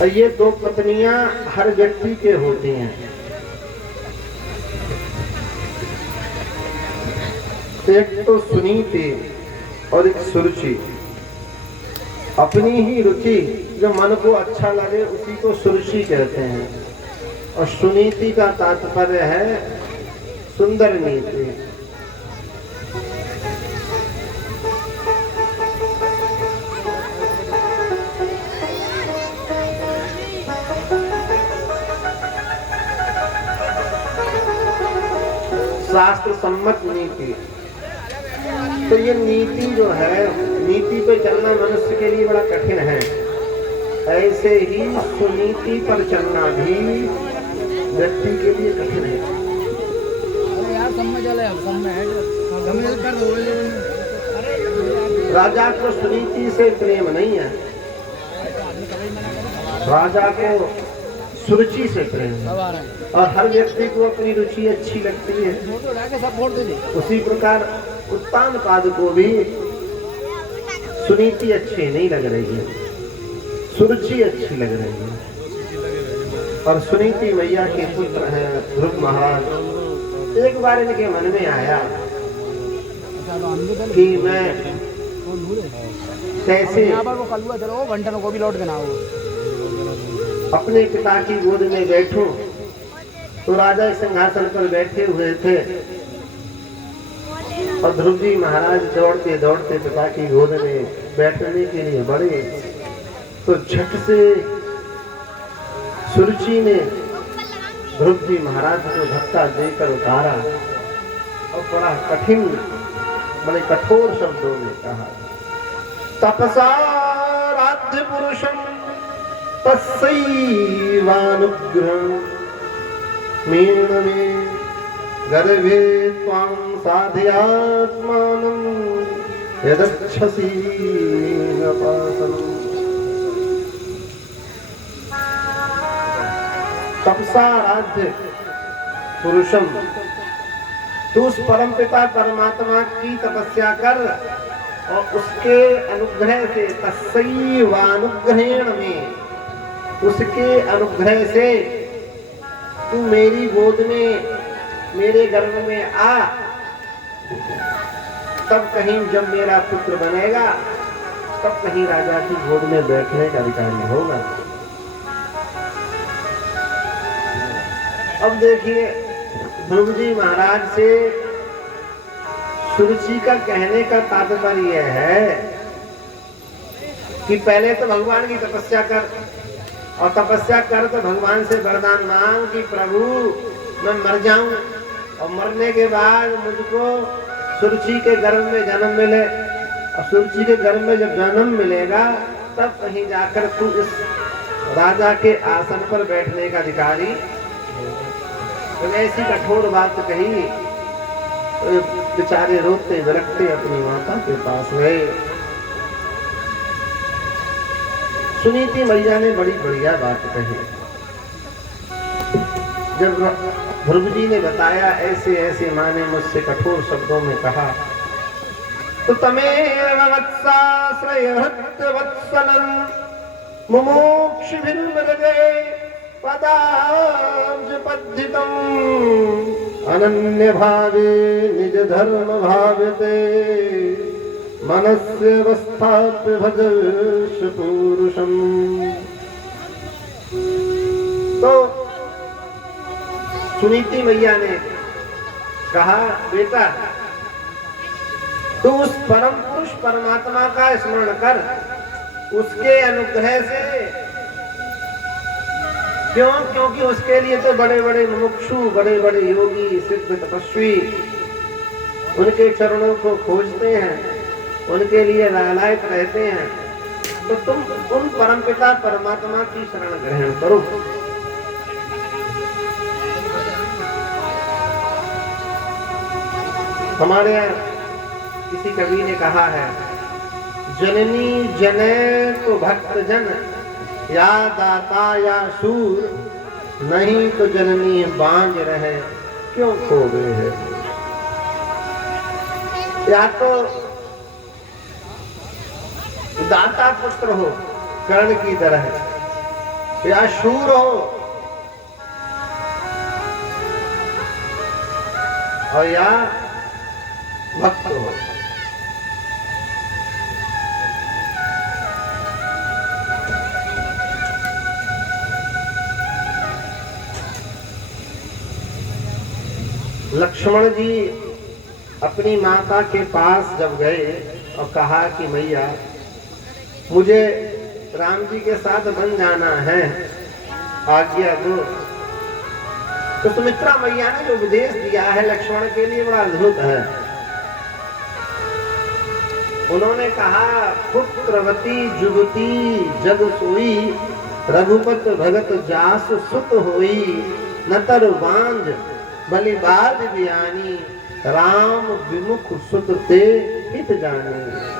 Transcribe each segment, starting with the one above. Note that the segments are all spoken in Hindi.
और ये दो पत्नियां हर व्यक्ति के होती हैं। एक तो सुनीति और एक सुरुचि। अपनी ही रुचि जो मन को अच्छा लगे उसी को सुरुचि कहते हैं। और सुनीति का तात्पर्य है सुंदर नीति। शास्त्र सम्मत नीति। तो ये नीति जो है, नीति पे चलना मनुष्य के लिए बड़ा कठिन है। ऐसे ही सुनीति पर चलना भी व्यक्ति के लिए कठिन है। राजा को सुनीति से प्रेम नहीं है, राजा को सुरुचि से प्रेम है। और हर व्यक्ति को अपनी रुचि अच्छी लगती है। उसी प्रकार उत्तान पाद को भी सुनीति अच्छी नहीं लग रही है, सुरुचि अच्छी लग रही है। और सुनीति मैया के पुत्र हैं ध्रुव महाराज। एक बार इनके मन में आया कि मैं कैसे को भी लौट देना अपने पिता की गोद में बैठूं। तो राजा सिंहासन पर बैठे हुए थे और ध्रुव जी महाराज दौड़ते दौड़ते पिता की गोद में बैठने के लिए बढ़े। तो झट से सुरुचि ने ध्रुव जी महाराज को धक्का देकर उतारा और बड़ा कठिन, बड़े कठोर शब्दों में कहा, तपसा राध्य पुरुषम तस्सैवानुग्रहं मेन गर्भे त्वां साधयात्मानं यदच्छसि अपासनम्। तपसा आराध्य पुरुषम, तू उस परम पिता परमात्मा की तपस्या कर और उसके अनुग्रह से, तस्सैवानुग्रहेण में, उसके अनुग्रह से तू मेरी गोद में, मेरे गर्भ में आ। तब कहीं जब मेरा पुत्र बनेगा तब कहीं राजा की गोद में बैठने का अधिकारी होगा। अब देखिए ध्रुव जी महाराज से सुरुचि का कहने का तात्पर्य यह है कि पहले तो भगवान की तपस्या कर, और तपस्या कर तो भगवान से वरदान मांग कि प्रभु मैं मर जाऊं और मरने के बाद मुझको सुरुचि के गर्भ में जन्म मिले। और सुरुचि के गर्भ में जब जन्म मिलेगा तब कहीं जाकर तू इस राजा के आसन पर बैठने का अधिकारी। तो ऐसी कठोर बात कही, बेचारे रोते बिलखते अपनी माता के पास गए। सुनीति मैया ने बड़ी बढ़िया बात कही। जब ध्रुव जी ने बताया ऐसे ऐसे माँ ने मुझसे कठोर शब्दों में कहा, तो तमेव वत्साश्रय वत्सलं मुमुक्षुभिर्मृगे पदाब्जपद्धितम् अनन्य भावे निज धर्म भावते मनस्य अवस्थाप्य भजश पुरुषम। तो सुनीति मैया ने कहा, बेटा तू उस परम पुरुष परमात्मा का स्मरण कर, उसके अनुग्रह से। क्यों? क्योंकि उसके लिए तो बड़े बड़े मुमुक्षु, बड़े बड़े योगी, सिद्ध तपस्वी उनके चरणों को खोजते हैं, उनके लिए लालायित रहते हैं। तो तुम उन परमपिता परमात्मा की शरण ग्रहण करो। हमारे यहाँ किसी कवि ने कहा है, जननी जने तो भक्त जन, या दाता या शूर, नहीं तो जननी बांझ रहे क्यों खो गए है। या तो दाता पुत्र हो कर्ण की तरह, या शूर हो और या भक्त हो। लक्ष्मण जी अपनी माता के पास जब गए और कहा कि मैया मुझे राम जी के साथ बन जाना है, आज्ञा दो। तो सुमित्रा मैया ने जो उपदेश दिया है लक्ष्मण के लिए बड़ा अद्भुत है। उन्होंने कहा पुत्रवती जुगती जग सोई, रघुपत भगत जास सुत होई, नतर बांझ बलि बाज बियानी, राम विमुख सुत ते हित जानी।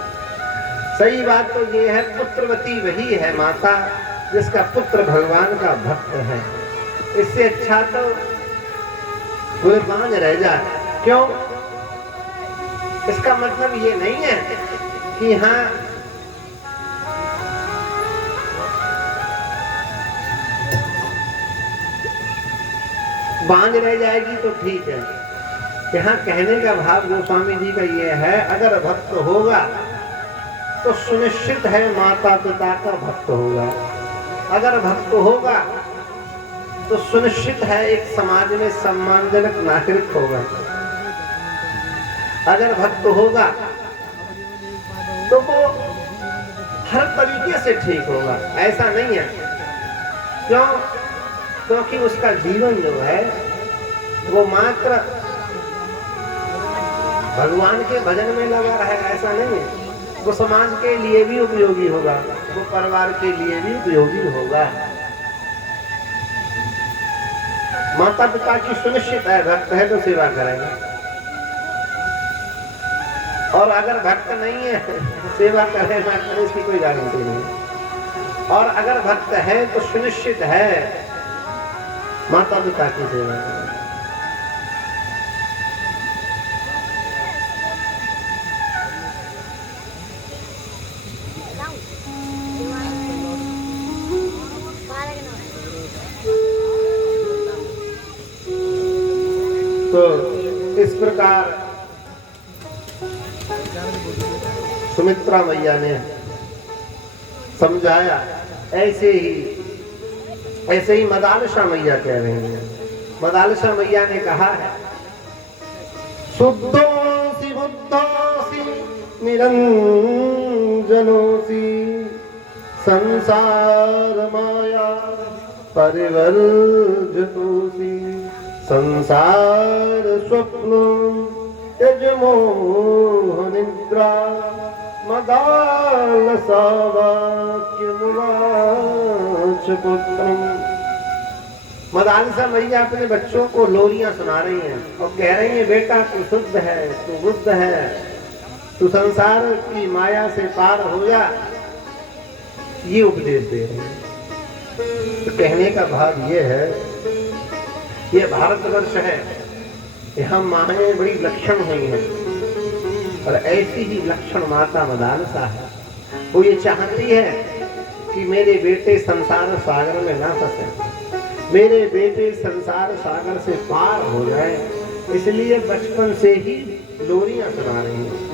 सही बात तो ये है, पुत्रवती वही है माता जिसका पुत्र भगवान का भक्त है। इससे अच्छा तो वो बांझ रह जाए। क्यों? इसका मतलब ये नहीं है कि हाँ बांझ रह जाएगी तो ठीक है। यहाँ कहने का भाव गोस्वामी जी का ये है, अगर भक्त होगा तो सुनिश्चित है माता पिता का भक्त होगा। अगर भक्त होगा तो सुनिश्चित है एक समाज में सम्मानजनक नागरिक होगा। अगर भक्त होगा तो वो हर तरीके से ठीक होगा। ऐसा नहीं है। क्यों? क्योंकि उसका जीवन जो है वो मात्र भगवान के भजन में लगा रहेगा, ऐसा नहीं है। वो समाज के लिए भी उपयोगी होगा, वो परिवार के लिए भी उपयोगी होगा। माता पिता की सुनिश्चित है, भक्त है तो सेवा करेगा। और अगर भक्त नहीं है सेवा करे ना करे इसकी कोई गारंटी नहीं। और अगर भक्त है तो सुनिश्चित है माता पिता की सेवा करेगा। तो इस प्रकार सुमित्रा मैया ने समझाया। ऐसे ही मदालसा मैया कह रही हैं। मदालसा मैया ने कहा है, शुद्धोसी बुद्धोसी निरंजनोसी, संसार माया परिवर्जतोसी, संसार स्वप्न यजमोह निद्रा, मदालसा वाक्यमुवाच पुत्रम्। मदालसा मैया अपने बच्चों को लोरियां सुना रही हैं और कह रही हैं, बेटा तू शुद्ध है, तू बुद्ध है, तू संसार की माया से पार हो जा, ये उपदेश दे रही हैं। तो कहने का भाव ये है, ये भारतवर्ष है, यहाँ माएँ बड़ी लक्षण हुई हैं और ऐसी ही लक्षण माता मदालसा है। वो ये चाहती है कि मेरे बेटे संसार सागर में ना फंसे, मेरे बेटे संसार सागर से पार हो जाए, इसलिए बचपन से ही लोरियां सुना रही हैं।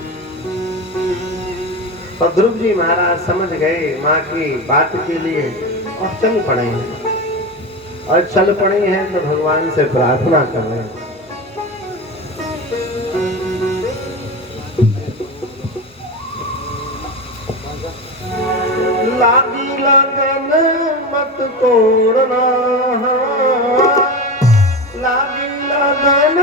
और ध्रुव जी महाराज समझ गए माँ की बात के लिए और चल पड़े हैं। और चल पड़े हैं तो भगवान से प्रार्थना कर रहे हैं। लागी लगन मत तोड़ना, लागी लगन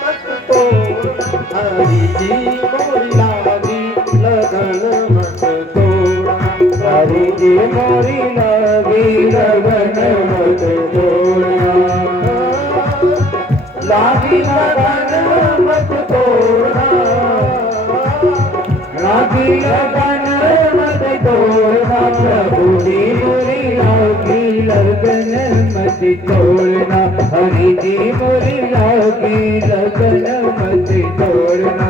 मत तोड़ना, हरि जी मोरी लागी लगन मत तोड़ना, हरि जी मोरी लागी लगन मत तोड़ना, लागी लगन मत तोड़ना, लागी लगन मत तोड़ना, प्रभु जी मोरी लागी लगन मत तोड़ना, हरि जी मोरी लागी लगन मत तोड़ना।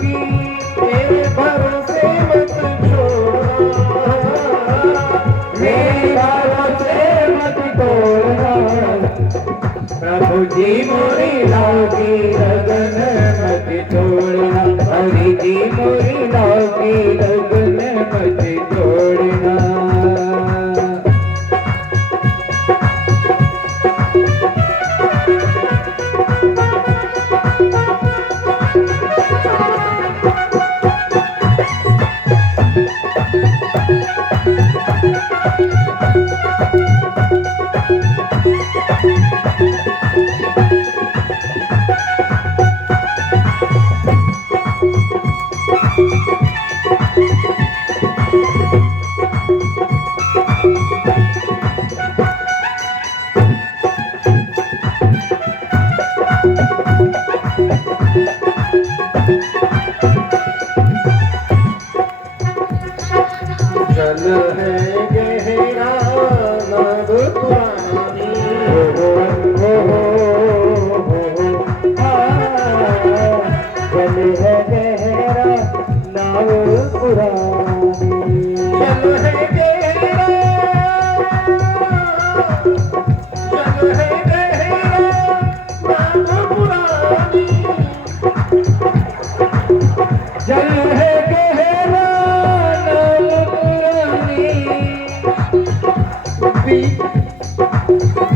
की मेरे भरोसे मत छोड़ना, मेरे भरोसे मत तोड़ना। प्रभु जी मोरी लाओ की लगन मत छोड़ना, हरि जी मोरी लाओ की लगन मत छोड़ना। जल है गहरा नभ पुरानी, जल है गहरा नभ पुरानी, जल है गहरा, जल है गहरा नभ पुरानी, जल है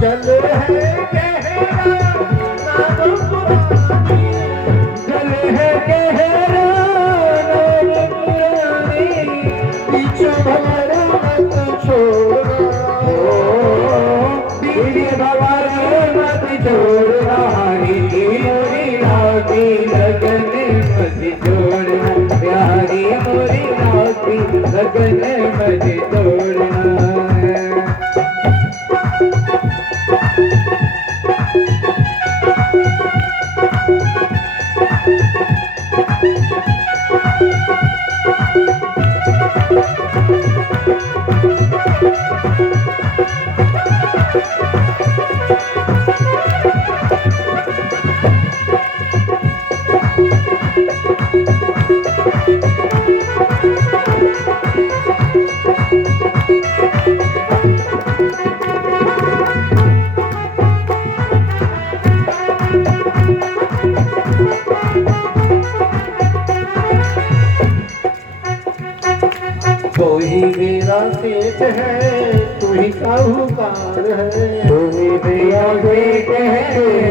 जल है गहरा नाम पुरानी, जल है गहरा नाम पुरानी, पीछे भंवर मत छोड़ना, पीछे भंवर मत छोड़ना, हरि की मोरी लाओ की लगन मत छोड़ना, प्यारी मोरी लाओ की लगन मत छोड़ना। तू ही मेरा सेठ है, तू ही साहूकार है, तू ही मेरा सेठ है, तू ही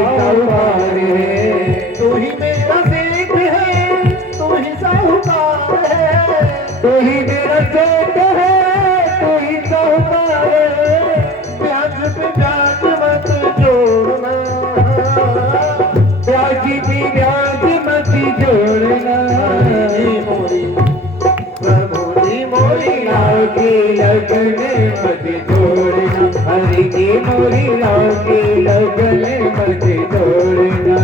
साहूकार है, तू ही मेरा सेठ है, तू ही साहूकार है, तू ही मेरा सेठ है, तू ही साहूकार है, ब्याज पे ब्याज मत जोड़ना, ब्याज पे ब्याज मत जोड़ना, मोरी लाओ की लगन मत छोड़ना, हरि की मोरी लाओ की लगन मत छोड़ना।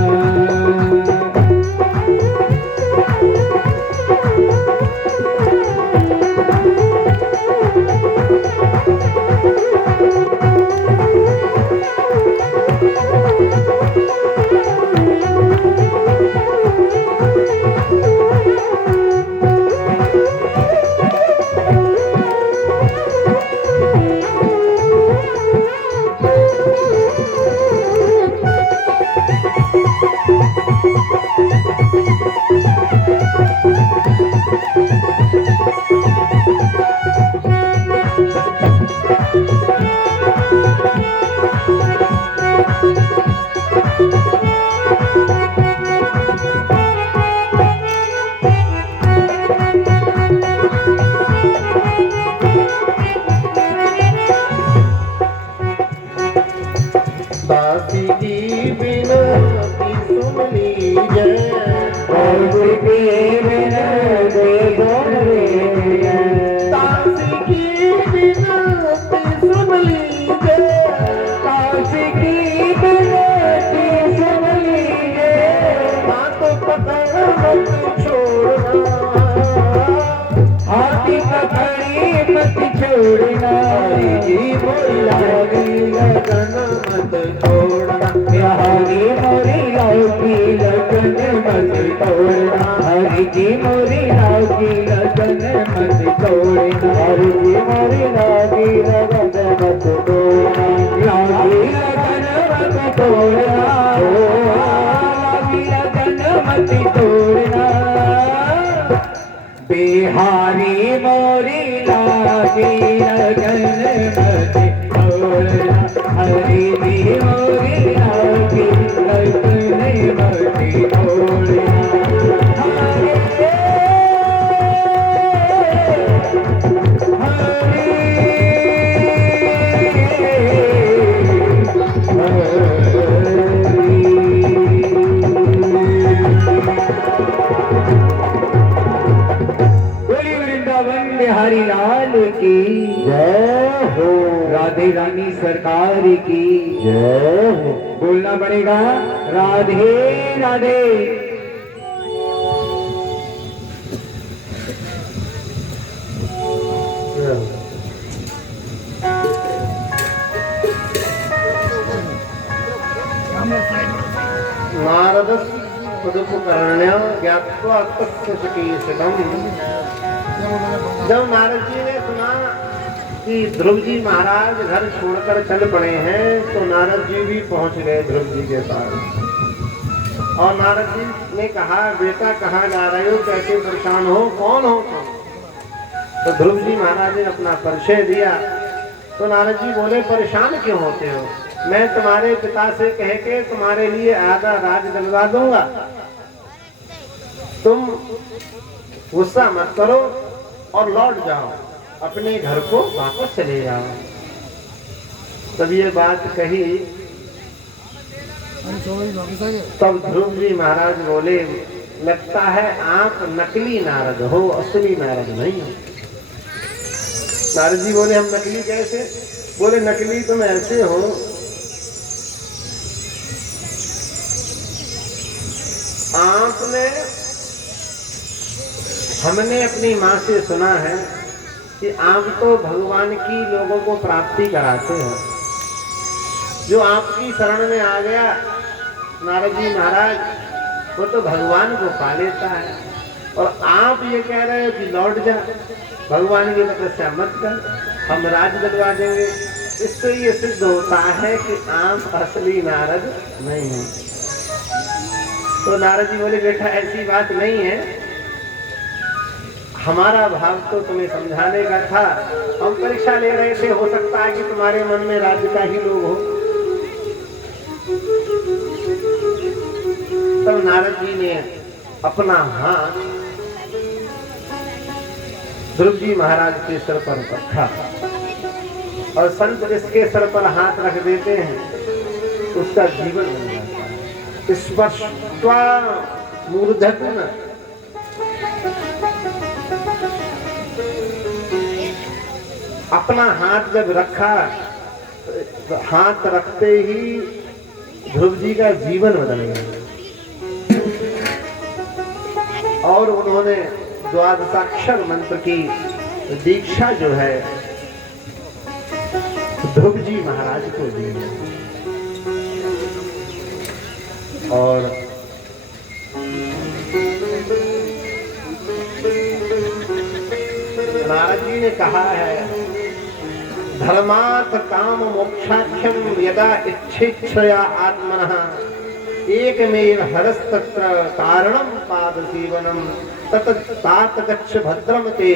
दासी की विनती सुन लीजिए, दासी की विनती सुन लीजिए, दासी की विनती सुन लीजिए, दासी की विनती सुन लीजिए, हाथ पकड़ मत छोड़ना, हाथी पकड़ी मत छोड़ना, जी बोला लगन मत छोड़ना, प्यारी मोरी लाओ की लगन मत छोड़ना, हरि जी मोरी लागी लगन मत तोड़ना, हरि जी मोरी लागी लगन मत तोड़ना, लागी लगन मत तोड़ना, लागी लगन मत तोड़ना, बिहारी मोरी लागी लगन मत तोड़ना, हरि जी मोरी लागी लगन मत तोड़ना। बिहारी लाल की जय हो, राधे रानी सरकार की जय हो। बोलना पड़ेगा राधे राधे। नारद पुदुपकर्ण्य ज्ञात्वा तस्य सुकेशितम्। जब नारद जी ने सुना कि ध्रुव जी महाराज घर छोड़कर चल पड़े हैं, तो नारद जी भी पहुंच गए ध्रुव जी के पास। और नारद जी ने कहा, बेटा कहाँ जा रहे हो, कैसे परेशान हो, कौन हो तुम? तो ध्रुव जी महाराज ने अपना परिचय दिया। तो नारद जी बोले, परेशान क्यों होते हो? मैं तुम्हारे पिता से कह के तुम्हारे लिए आधा राज दिलवा दूंगा, तुम गुस्सा मत करो और लौट जाओ, अपने घर को वापस चले जाओ। तब ये बात कही, तब ध्रुव जी महाराज बोले, लगता है आप नकली नारद हो, असली नारद नहीं हो। नारद जी बोले, हम नकली कैसे? बोले, नकली तुम ऐसे हो, आपने हमने अपनी माँ से सुना है कि आप तो भगवान की लोगों को प्राप्ति कराते हो। जो आपकी शरण में आ गया नारद जी महाराज, वो तो भगवान को पा लेता है। और आप ये कह रहे हो कि लौट जा, भगवान की तपस्या मत कर, हम राज दिलवा देंगे। इससे ये सिद्ध होता है कि आप असली नारद नहीं हैं। तो नारद जी बोले, बेटा ऐसी बात नहीं है, हमारा भाव तो तुम्हें समझाने का था, हम परीक्षा ले रहे थे, हो सकता है कि तुम्हारे मन में राज्य का ही लोभ हो। तब नारद जी ने अपना हाथ ध्रुव जी महाराज के सिर पर रखा, और संत जिसके सिर पर हाथ रख देते हैं उसका जीवन बन जाता है। स्पर्शत्वा मूर्धन्य, अपना हाथ जब रखा, हाथ रखते ही ध्रुव जी का जीवन बदल गया। और उन्होंने द्वादशाक्षर मंत्र की दीक्षा जो है ध्रुव जी महाराज को दी। और नारद जी ने कहा है, धर्मार्थ काम मोक्षाख्यम यदा इच्छेच्छया आत्मनः एकमेव हरस्तत्र कारणं पाद सेवनम तत् गच्छ भद्रम ते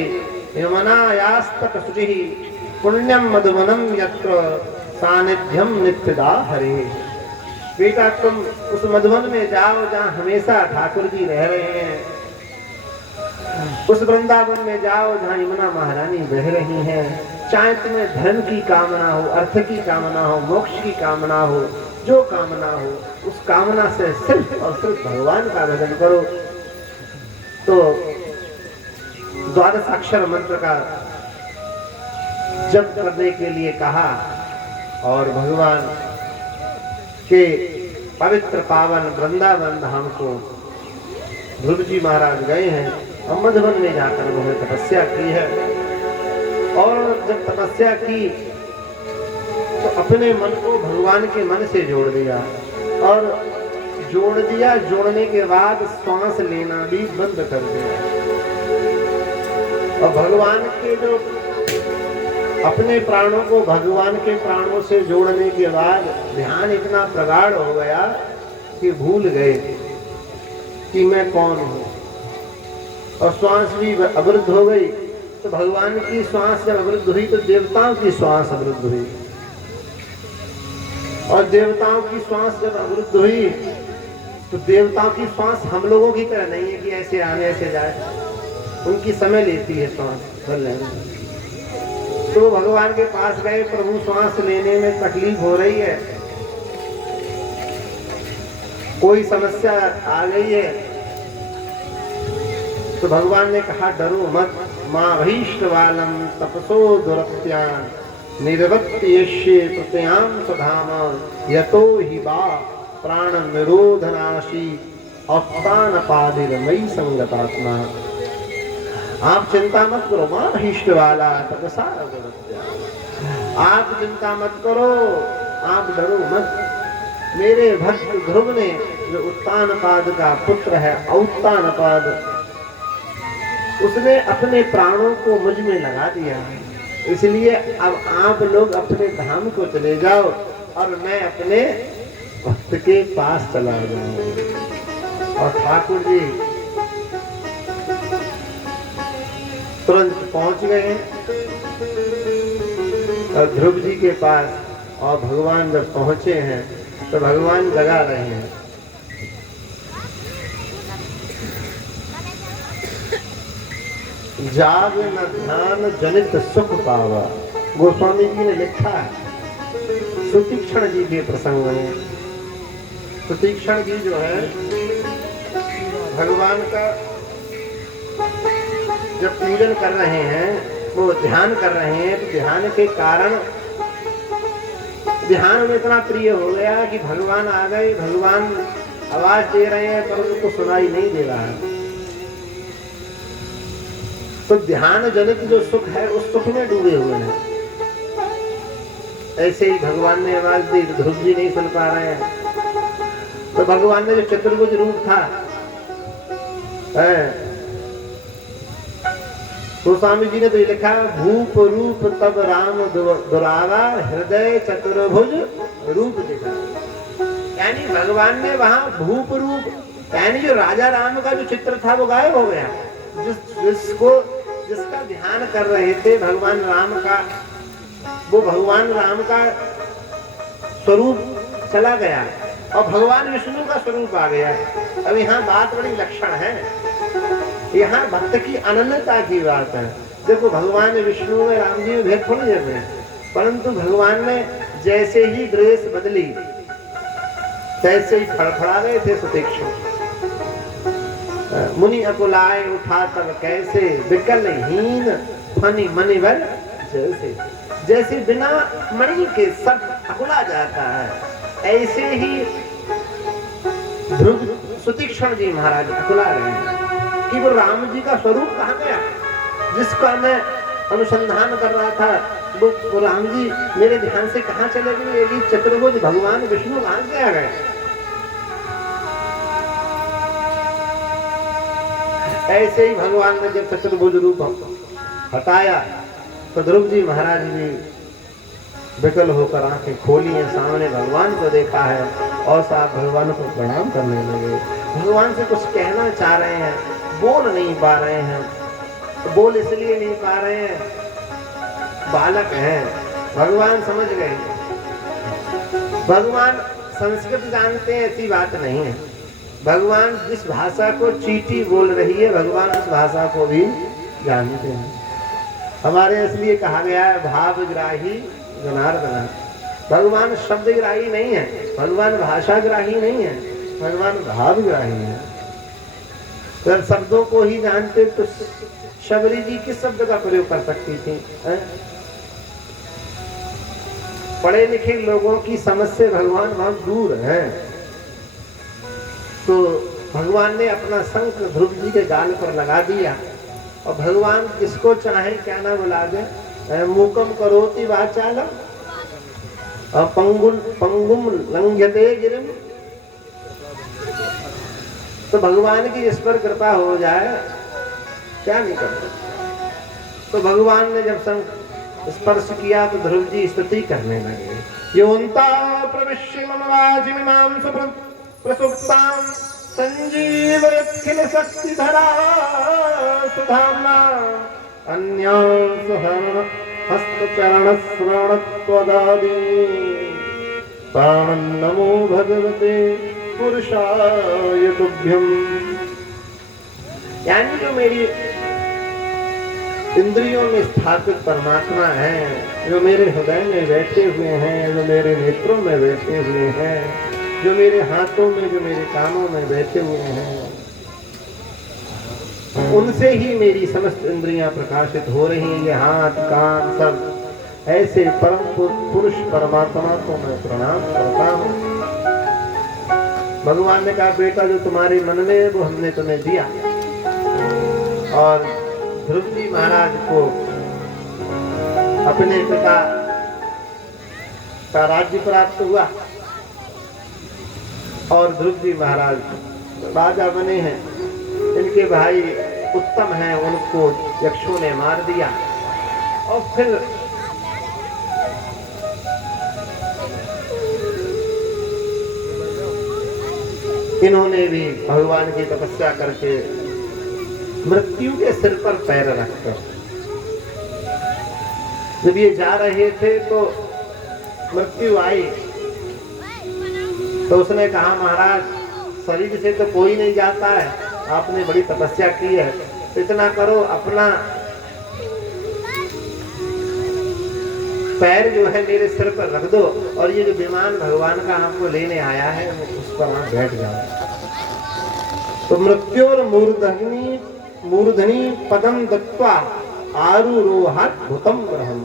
यमनायास्तक शुचिः पुण्यम मधुवनम यत्र सानिध्यम नित्यदा हरे। बेटा तुम उस मधुवन में जाओ जहाँ हमेशा ठाकुर जी रह रहे हैं, उस वृंदावन में जाओ जहाँ यमुना महारानी बह रही हैं। चाहे तुम्हें धन की कामना हो, अर्थ की कामना हो, मोक्ष की कामना हो, जो कामना हो, उस कामना से सिर्फ और सिर्फ भगवान का भजन करो। तो द्वादशाक्षर मंत्र का जप करने के लिए कहा, और भगवान के पवित्र पावन वृंदावन धाम को ध्रुव जी महाराज गए हैं, और मधुबन में जाकर उन्होंने तपस्या की है। और जब तपस्या की तो अपने मन को भगवान के मन से जोड़ दिया, और जोड़ दिया, जोड़ने के बाद श्वास लेना भी बंद कर दिया। और भगवान के जो अपने प्राणों को भगवान के प्राणों से जोड़ने के बाद ध्यान इतना प्रगाढ़ हो गया कि भूल गए कि मैं कौन हूं, और श्वास भी अवरुद्ध हो गई। तो भगवान की श्वास जब अवरुद्ध हुई तो देवताओं की श्वास अवरुद्ध हुई, और देवताओं की श्वास जब अवरुद्ध हुई तो देवताओं की श्वास हम लोगों की तरह नहीं है कि ऐसे आने ऐसे जाए, उनकी समय लेती है श्वास भर लेने। तो भगवान के पास गए, प्रभु श्वास लेने में तकलीफ हो रही है, कोई समस्या आ गई है। तो भगवान ने कहा डरो मत, मां भीष्टवालम तपसो दुरत्यान निर्वत्त्यश्ये प्रत्याम सधाम यतो हि बा प्राण निरोधनाशी अवतान पादिरमयी संगतात्मा। आप चिंता मत करो, मां भीष्टवाला तपसा दुरत्यान, आप चिंता मत करो, आप डरो मत। मेरे भक्त ध्रुव ने जो उत्तानपाद का पुत्र है औत्तानपाद, उसने अपने प्राणों को मुझ में लगा दिया, इसलिए अब आप लोग अपने धाम को चले जाओ और मैं अपने भक्त के पास चला जाऊं। और ठाकुर जी तुरंत पहुंच गए और ध्रुव जी के पास, और भगवान जब पहुंचे हैं तो भगवान जगा रहे हैं। जाग न ध्यान जनित सुख पावा, गोस्वामी जी ने लिखा है सुतीक्षण जी के प्रसंग में। सुतीक्षण जी जो है भगवान का जब पूजन कर रहे हैं, वो ध्यान कर रहे हैं, तो ध्यान के कारण ध्यान में इतना प्रिय हो गया कि भगवान आ गए, भगवान आवाज दे रहे हैं पर उनको सुनाई नहीं दे रहा है। तो ध्यान जनित जो सुख है उस सुख में डूबे हुए हैं। ऐसे ही भगवान ने आवाज दी, ध्रुव जी नहीं सुन पा रहे हैं। तो भगवान ने जो चतुर्भुज रूप था, गोस्वामी जी ने तो ये लिखा भूप रूप तब राम दुरावा हृदय चतुर्भुज रूप दिखा। यानी भगवान ने वहां भूप रूप, यानी जो राजा राम का जो चित्र था वो गायब हो गया। जिसका ध्यान कर रहे थे भगवान राम का, वो भगवान राम का स्वरूप चला गया और भगवान विष्णु का स्वरूप आ गया। अब यहाँ बात बड़ी लक्षण है, यहाँ भक्त की अनन्यता की बात है। देखो भगवान विष्णु में राम जी में भेद थोड़ी है, परंतु भगवान ने जैसे ही ड्रेस बदली तैसे ही फड़फड़ा गए थे सुतीक्षण। मुनि अकुलाए उठा तब कैसे विकल हीन फनी मणिवर जैसे, जैसे बिना मणि के सब अकुला जाता है, ऐसे ही ध्रुव सुतीक्षण जी महाराज अकुला रहे हैं कि वो राम जी का स्वरूप कहाँ गया, जिसका मैं अनुसंधान कर रहा था, वो राम जी मेरे ध्यान से कहाँ चले गए। ये चतुर्भुज भगवान विष्णु कहाँ से आ गए। ऐसे ही भगवान ने जब चतुर्भुज रूप हटाया तो ध्रुव जी महाराज भी विकल होकर आंखें खोली हैं, सामने भगवान को देखा है और साथ भगवान को प्रणाम करने लगे। भगवान से कुछ कहना चाह रहे हैं, बोल नहीं पा रहे हैं। बोल इसलिए नहीं पा रहे हैं, बालक हैं। भगवान समझ गए, भगवान संस्कृत जानते हैं, ऐसी बात नहीं है। भगवान जिस भाषा को चींटी बोल रही है, भगवान उस भाषा को भी जानते हैं। हमारे इसलिए कहा गया है भावग्राही जनार्दन। भगवान शब्दग्राही नहीं है, भगवान भाषाग्राही नहीं है, भगवान भावग्राही है। अगर शब्दों को ही जानते तो शबरी जी किस शब्द का प्रयोग कर सकती थी। पढ़े लिखे लोगों की समझ से भगवान बहुत दूर है। तो भगवान ने अपना शंख ध्रुव जी के गाल पर लगा दिया और भगवान किसको चाहे क्या ना बुला दे। मूकम करोति वाचालम और पंगुम लंघ्यते गिरिम तो भगवान की इस पर कृपा हो जाए, क्या नहीं करते। तो भगवान ने जब स्पर्श किया तो ध्रुव जी स्तुति करने लगे। योन्ता प्रविश्य मम वाजिमिमां प्रसुप्तां संजीवयत्खिल शक्तिधरा सुधाम्ना अन्यां सुहरण हस्तचरणश्रवणत्वदादि प्राणं नमो भगवते पुरुषाय तुभ्यम्। यानी जो मेरी इंद्रियों में स्थापित परमात्मा है, जो मेरे हृदय में बैठे हुए हैं, जो मेरे नेत्रों में बैठे हुए हैं, जो मेरे हाथों में, जो मेरे कानों में बैठे हुए हैं, उनसे ही मेरी समस्त इंद्रियां प्रकाशित हो रही हैं। ये हाथ कान सब ऐसे परम पुरुष परमात्मा को मैं प्रणाम करता हूँ। भगवान ने कहा बेटा जो तुम्हारे मन में है वो हमने तुम्हें दिया। और ध्रुव जी महाराज को अपने पिता का राज्य प्राप्त हुआ और ध्रुव जी महाराज राजा बने हैं। इनके भाई उत्तम हैं, उनको यक्षों ने मार दिया। और फिर इन्होंने भी भगवान की तपस्या करके मृत्यु के सिर पर पैर रखकर, जब ये जा रहे थे तो मृत्यु आई। तो उसने कहा महाराज शरीर से तो कोई नहीं जाता है, आपने बड़ी तपस्या की है, तो इतना करो अपना पैर जो है मेरे सिर पर रख दो और ये जो विमान भगवान का हमको लेने आया है उस पर आप बैठ जाओ। तो मृत्यु और मूर्धनी पदम दत्वा आरुरोहात् भूतम ग्रहम।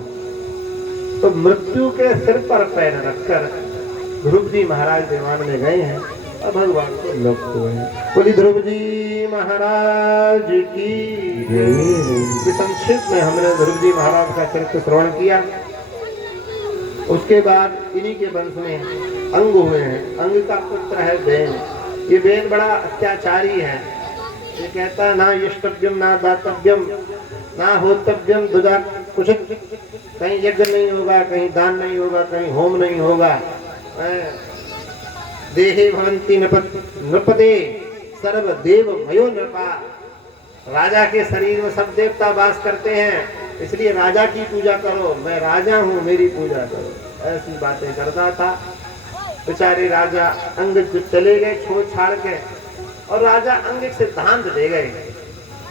तो मृत्यु के सिर पर पैर रखकर ध्रुव जी महाराज विमान में गए हैं और भगवान को लोक हुए हैं। बोली ध्रुव जी महाराज की जय। संक्षिप्त में हमने ध्रुव जी महाराज का चरित्र श्रवण किया। उसके बाद इन्हीं के वंश में अंग हुए हैं। अंग का पुत्र है बेन। ये बेन बड़ा अत्याचारी है। ये कहता है ना यष्टव्यम ना दातव्यम ना होतव्यम दुजा कुछ, कहीं यज्ञ नहीं होगा, कहीं दान नहीं होगा, कहीं होम नहीं होगा। देहे भवन्ति नृपते सर्वदेव मयो नृपा। राजा के शरीर में सब देवता वास करते हैं, इसलिए राजा की पूजा करो, मैं राजा हूँ मेरी पूजा करो। ऐसी बातें करता था। बेचारे राजा अंग चले गए छोड़ छाड़ के, और राजा अंग एक सिद्धांत दे गए।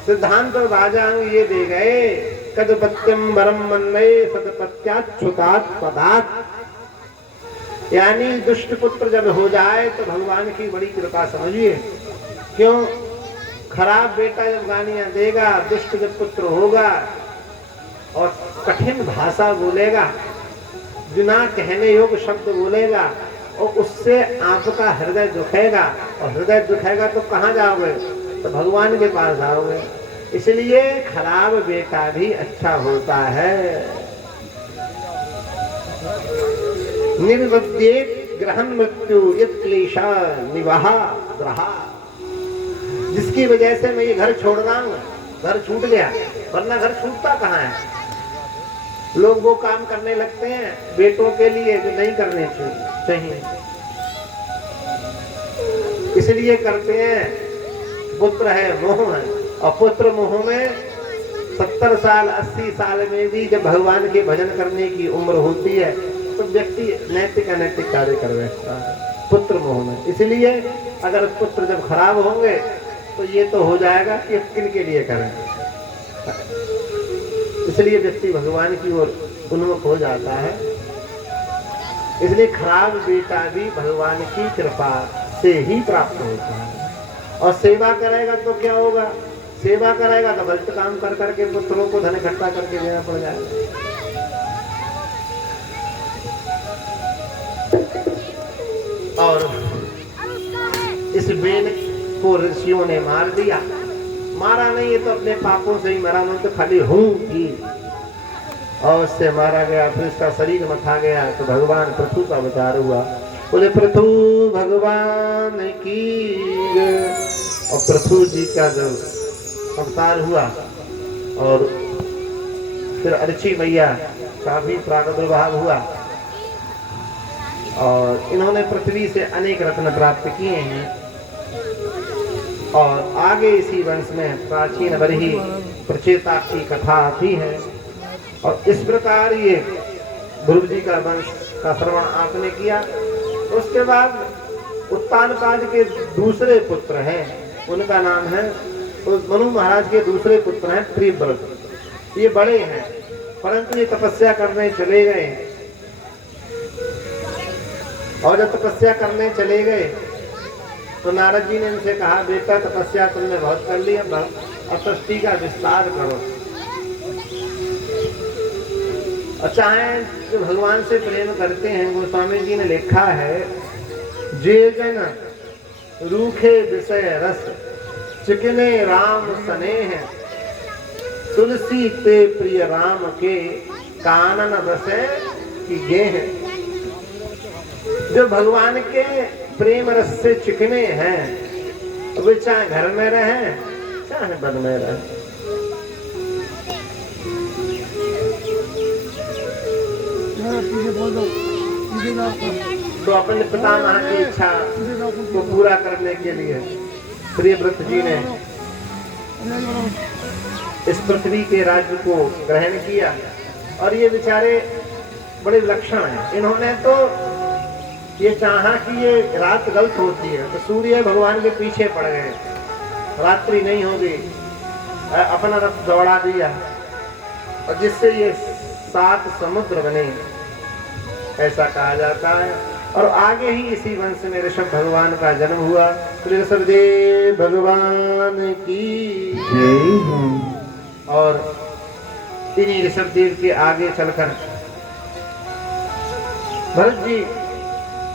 सिद्धांत तो राजा अंग ये दे गए कदपत्यम वरम मन्नये सदपत्याच्युतात् पदात्। यानी दुष्ट पुत्र जब हो जाए तो भगवान की बड़ी कृपा समझिए। क्यों? खराब बेटा जब गालियां देगा, दुष्ट जब पुत्र होगा और कठिन भाषा बोलेगा, बिना कहने योग्य शब्द बोलेगा, और उससे आपका हृदय दुखेगा, और हृदय दुखेगा तो कहाँ जाओगे? तो भगवान के पास जाओगे। इसलिए खराब बेटा भी अच्छा होता है। निर्वद्येत ग्रहण मृत्यु यत् क्लेशा निवाहा ग्रहा। जिसकी वजह से मैं ये घर छोड़ रहा हूँ, घर छूट गया, वरना घर छूटता कहाँ है। लोग वो काम करने लगते हैं बेटों के लिए जो नहीं करने चाहिए, इसलिए करते हैं। पुत्र है मोह है, और पुत्र मोह में 70 साल 80 साल में भी जब भगवान के भजन करने की उम्र होती है तो व्यक्ति नैतिक अनैतिक कार्य कर बैठता है पुत्र मोह में। इसलिए अगर पुत्र जब खराब होंगे तो ये तो हो जाएगा कि किन के लिए करें। इसलिए व्यक्ति भगवान की ओर उन्मुख हो जाता है। इसलिए खराब बेटा भी भगवान की कृपा से ही प्राप्त होता है। और सेवा करेगा तो क्या होगा? सेवा करेगा तो गलत काम कर करके पुत्रों को धन इकट्ठा करके देना पड़ जाएगा। और इस बेन को ऋषियों ने मार दिया। मारा नहीं है तो अपने पापों से ही मरा, नहीं तो खाली हूं की, और उससे मारा गया। फिर इसका शरीर मथा गया तो भगवान पृथु का अवतार हुआ। बोले पृथु भगवान की। और पृथु जी का जो अवतार हुआ और फिर अर्ची मैया का भी प्रादुर्भाव हुआ और इन्होंने पृथ्वी से अनेक रत्न प्राप्त किए हैं। और आगे इसी वंश में प्राचीन बरही प्रचेता की कथा आती है और इस प्रकार ये ध्रुव जी का वंश का श्रवण आपने किया। उसके बाद उत्तानपाद के दूसरे पुत्र हैं, उनका नाम है, उस मनु महाराज के दूसरे पुत्र हैं प्रियव्रत। ये बड़े हैं परंतु ये तपस्या करने चले गए और जब तपस्या करने चले गए तो नारद जी ने इनसे कहा, बेटा तपस्या तुमने बहुत कर ली, अब सृष्टि का विस्तार करो। और चाहे जो भगवान से प्रेम करते हैं, गोस्वामी जी ने लिखा है, जे जन रूखे विषय रस चिकने राम स्नेह तुलसी ते प्रिय राम के कानन बसे की गेह। जो भगवान के प्रेम रस से चिकने हैं वे चाहे घर में रहे चाहे वन में रहे। तो अपने पितामह की इच्छा को पूरा करने के लिए प्रियव्रत जी ने इस पृथ्वी के राज्य को ग्रहण किया। और ये बेचारे बड़े विलक्षण हैं। इन्होंने तो ये चाहा कि ये रात गलत होती है तो सूर्य भगवान के पीछे पड़ गए, रात्रि नहीं होगी, अपना रथ दौड़ा दिया और जिससे ये 7 समुद्र बने, ऐसा कहा जाता है। और आगे ही इसी वंश में ऋषभ भगवान का जन्म हुआ। ऋषभ देव भगवान की जय। और इन्हीं ऋषभ देव के आगे चलकर भरत जी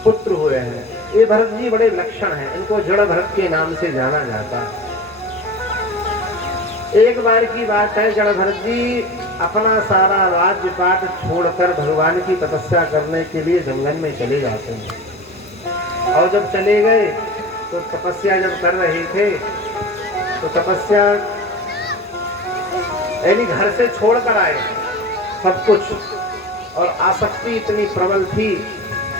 पुत्र हुए हैं। ये भरत जी बड़े लक्षण हैं, इनको जड़ भरत के नाम से जाना जाता है। एक बार की बात है, जड़ भरत जी अपना सारा राज्यपाट छोड़कर भगवान की तपस्या करने के लिए जंगल में चले जाते हैं। और जब चले गए तो तपस्या जब कर रहे थे तो तपस्या यानी घर से छोड़कर आए सब कुछ, और आसक्ति इतनी प्रबल थी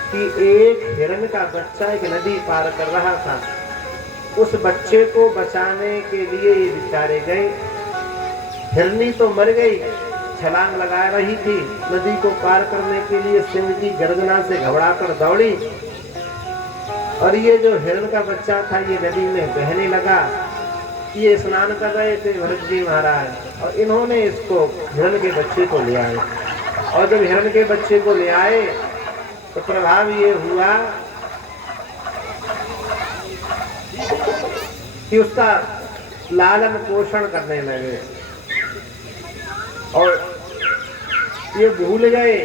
कि एक हिरण का बच्चा एक नदी पार कर रहा था, उस बच्चे को बचाने के लिए ये बेचारे गए। हिरनी तो मर गई, छलांग लगा रही थी, नदी को पार करने के लिए सिंह की गर्जना से घबराकर दौड़ी और ये जो हिरण का बच्चा था ये नदी में बहने लगा। ये स्नान कर रहे थे भरत जी महाराज, और इन्होंने इसको हिरण के बच्चे को ले आए। और जब हिरण के बच्चे को ले आए तो प्रभाव ये हुआ कि उसका लालन पोषण करने लगे और ये भूल गए,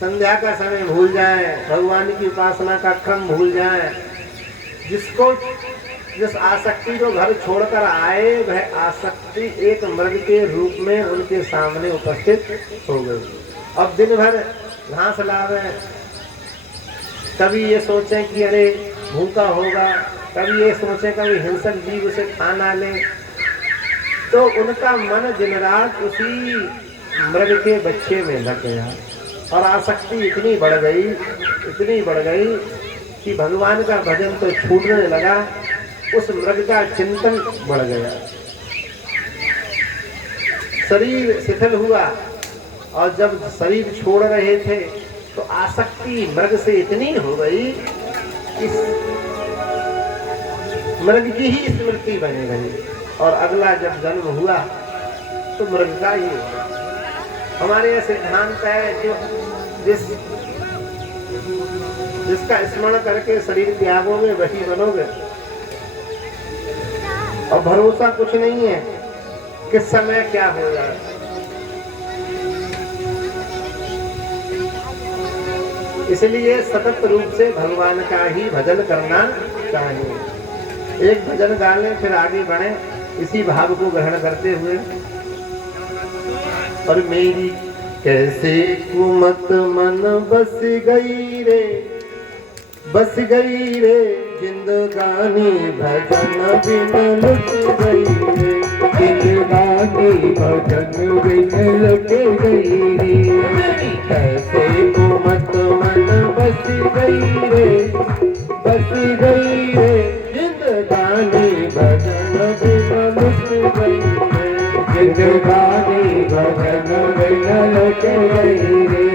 संध्या का समय भूल जाए, भगवान की उपासना का क्रम भूल जाए। जिस आसक्ति को घर छोड़कर आए वह आसक्ति एक मृग के रूप में उनके सामने उपस्थित हो गई। अब दिन भर घास लावे, कभी ये सोचे कि अरे भूखा होगा, कभी ये सोचे कभी हिंसक जीव उसे खाना ले, तो उनका मन दिन रात उसी मृग के बच्चे में लग गया और आसक्ति इतनी बढ़ गई कि भगवान का भजन तो छूटने लगा, उस मृग का चिंतन बढ़ गया, शरीर शिथिल हुआ। और जब शरीर छोड़ रहे थे तो आसक्ति मृग से इतनी हो गई कि मृग की ही स्मृति बनी गई और अगला जब जन्म हुआ तो मृग का ही हुआ। हमारे यह सिद्धांत है जो जिसका स्मरण करके शरीर त्यागोगे वही बनोगे। और भरोसा कुछ नहीं है किस समय क्या हो जाए। इसलिए सतत रूप से भगवान का ही भजन करना चाहिए। एक भजन गा लें फिर आगे बढ़े इसी भाव को ग्रहण करते हुए। और मेरी कैसे कुमत मन बस गई रे जिंदगानी भजन बिन लुट गई रे, जिंदगानी भजन बिन लुट गई रे, कैसे घूमत मन बस गई रे, बस गई रे, जिंदगानी भजन बिन लुट गई रे, जिंदगानी भजन बिन लुट गई रे।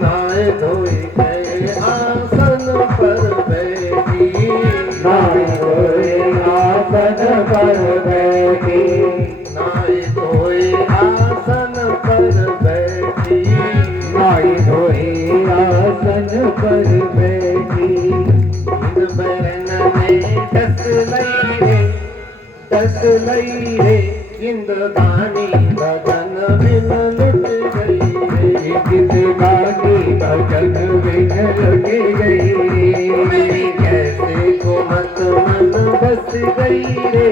नाए धोए गए आसन पर बैठी, नाए धोए आसन पर बैठी, नाए धोए आसन पर बैठी, नाए धोए आसन पर बैठी, इन बरन में डस लई रे, डस लई रे, जिंदगानी भजन बिन लुट गई रे, जिंदगानी भजन बिन लुट गई मेरी रे। कैसे घूमत मन बस गई रे,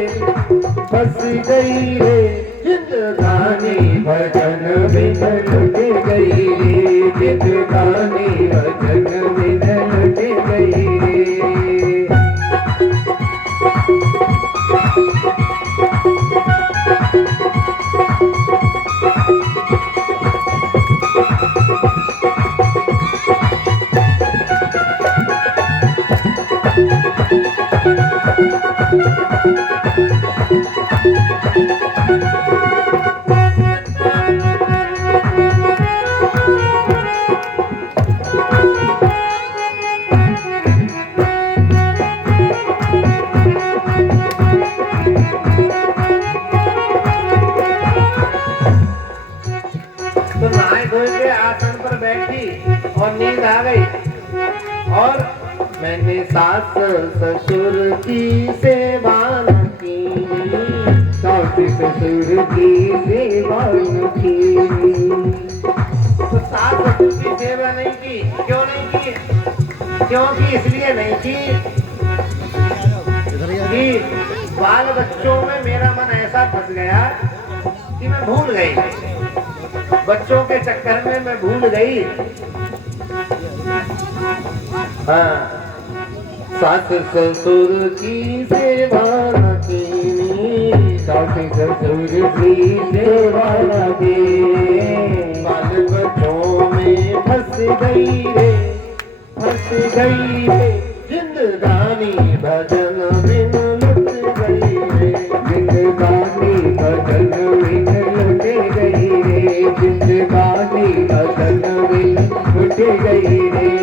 बस गई रे, जिंदगानी भजन बिन लुट गई रे, जिंदगानी भजन बिन लुट गई रे। तो नहाए धोए के आसन पर बैठी और नींद आ गई, और मैंने सास ससुर की सेवा न की, सास ससुर की सेवा न की, तो सास ससुर की सेवा नहीं की। क्यों नहीं की? क्योंकि इसलिए नहीं की कि बाल बच्चों में मेरा मन ऐसा फंस गया कि मैं भूल गई, बच्चों के चक्कर में मैं भूल गई। हाँ, सास ससुर की सेवा न कीनी, सास ससुर की सेवा न की, बाल बच्चों में फंस गई रे, फंस गई रे, जिंदगानी भजन बिन लुट गई रे, जिंदगानी भजन बिन लुट गई रे, जिंदगानी भजन बिन लुट गई रे।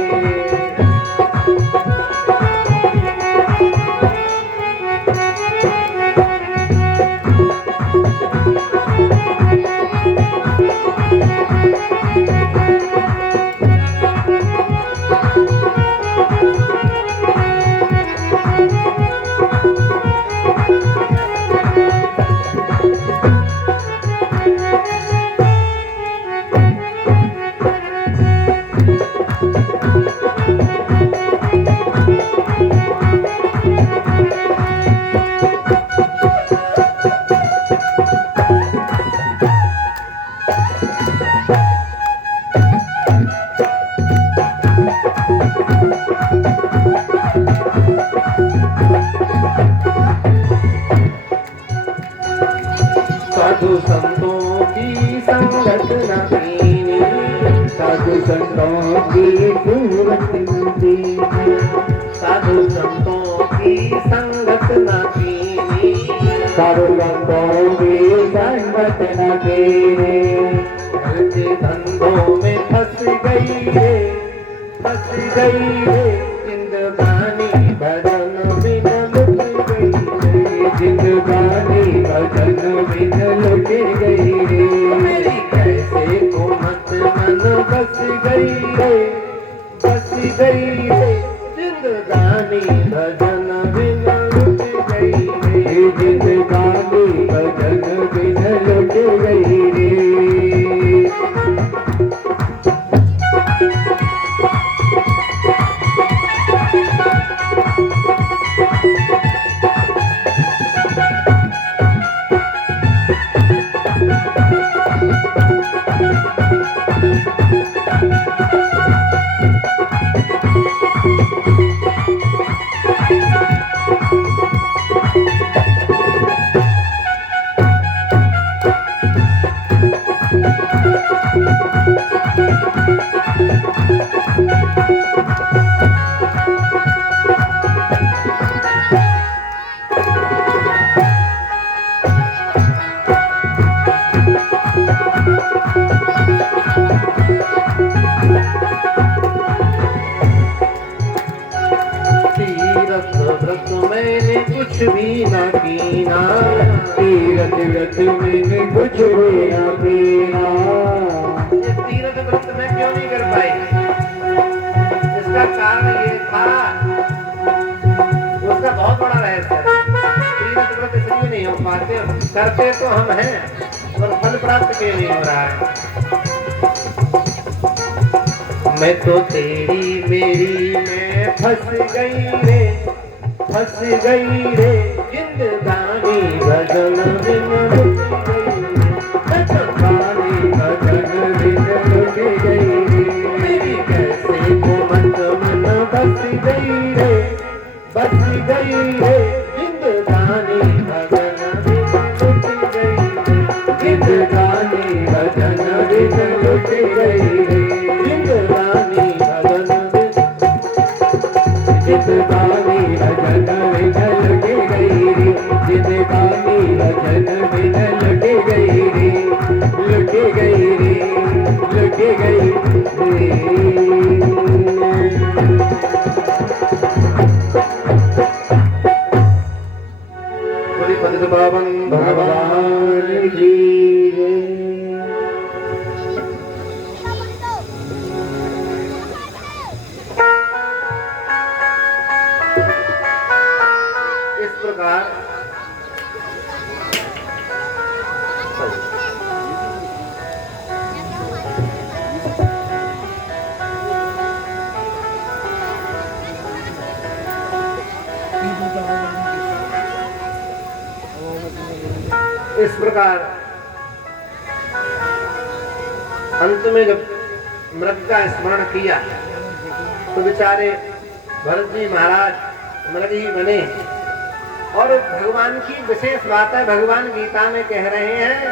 साधु संतों की संगत न कीनी, साधु संतों की सूरत दी, साधु संतों की संगत न कीनी, साधु संतों की संगत न कीनी, घर के धंधों में फंस गई रे, फंस गई रे, जिंदगानी भजन बिन लुट गई रे, जिंदगानी भजन बिन लुट गई रे। मेरी कैसे घूमत मन बस गई रे, बस गई रे, जिंदगानी भजन बिन लुट गई रे, जिंदगानी भजन बिन लुट गई रे। तीरथ व्रत मैंने कुछ भी न कीना, तीरथ व्रत मैंने कुछ भी न कीना। ये तीरथ व्रत मैं क्यों नहीं कर पाई? इसका कारण ये था, उसका बहुत बड़ा रहस्य है। तीरथ व्रत इसलिए नहीं हो पाते, करते तो हम हैं पर फल प्राप्त क्यों नहीं हो रहा है? मैं तो तेरी मेरी में फंस गई रे, फंस गई रे, जिंदगानी भजन बिन लुट गई रे, जिंदगानी भजन बिन लुट गई रे। मेरी कैसे घुमत मन बस गई रे, बस गई रे, जिंदगानी भजन बिन लुट गई रे, जिंदगानी भजन बिन लुट गई रे। जिंदगानी भजन बिन जिंदगानी भजन बिन लुट गई रे। जिंदगानी भजन बिन लुट गई रे, लुट गई रे, लुट गई रे। बोली पंडित बाबन भगवान की जय। इस प्रकार अंत में जब मृग का स्मरण किया तो बेचारे भरत जी महाराज मृग ही बने। और भगवान की विशेष बात है, भगवान गीता में कह रहे हैं,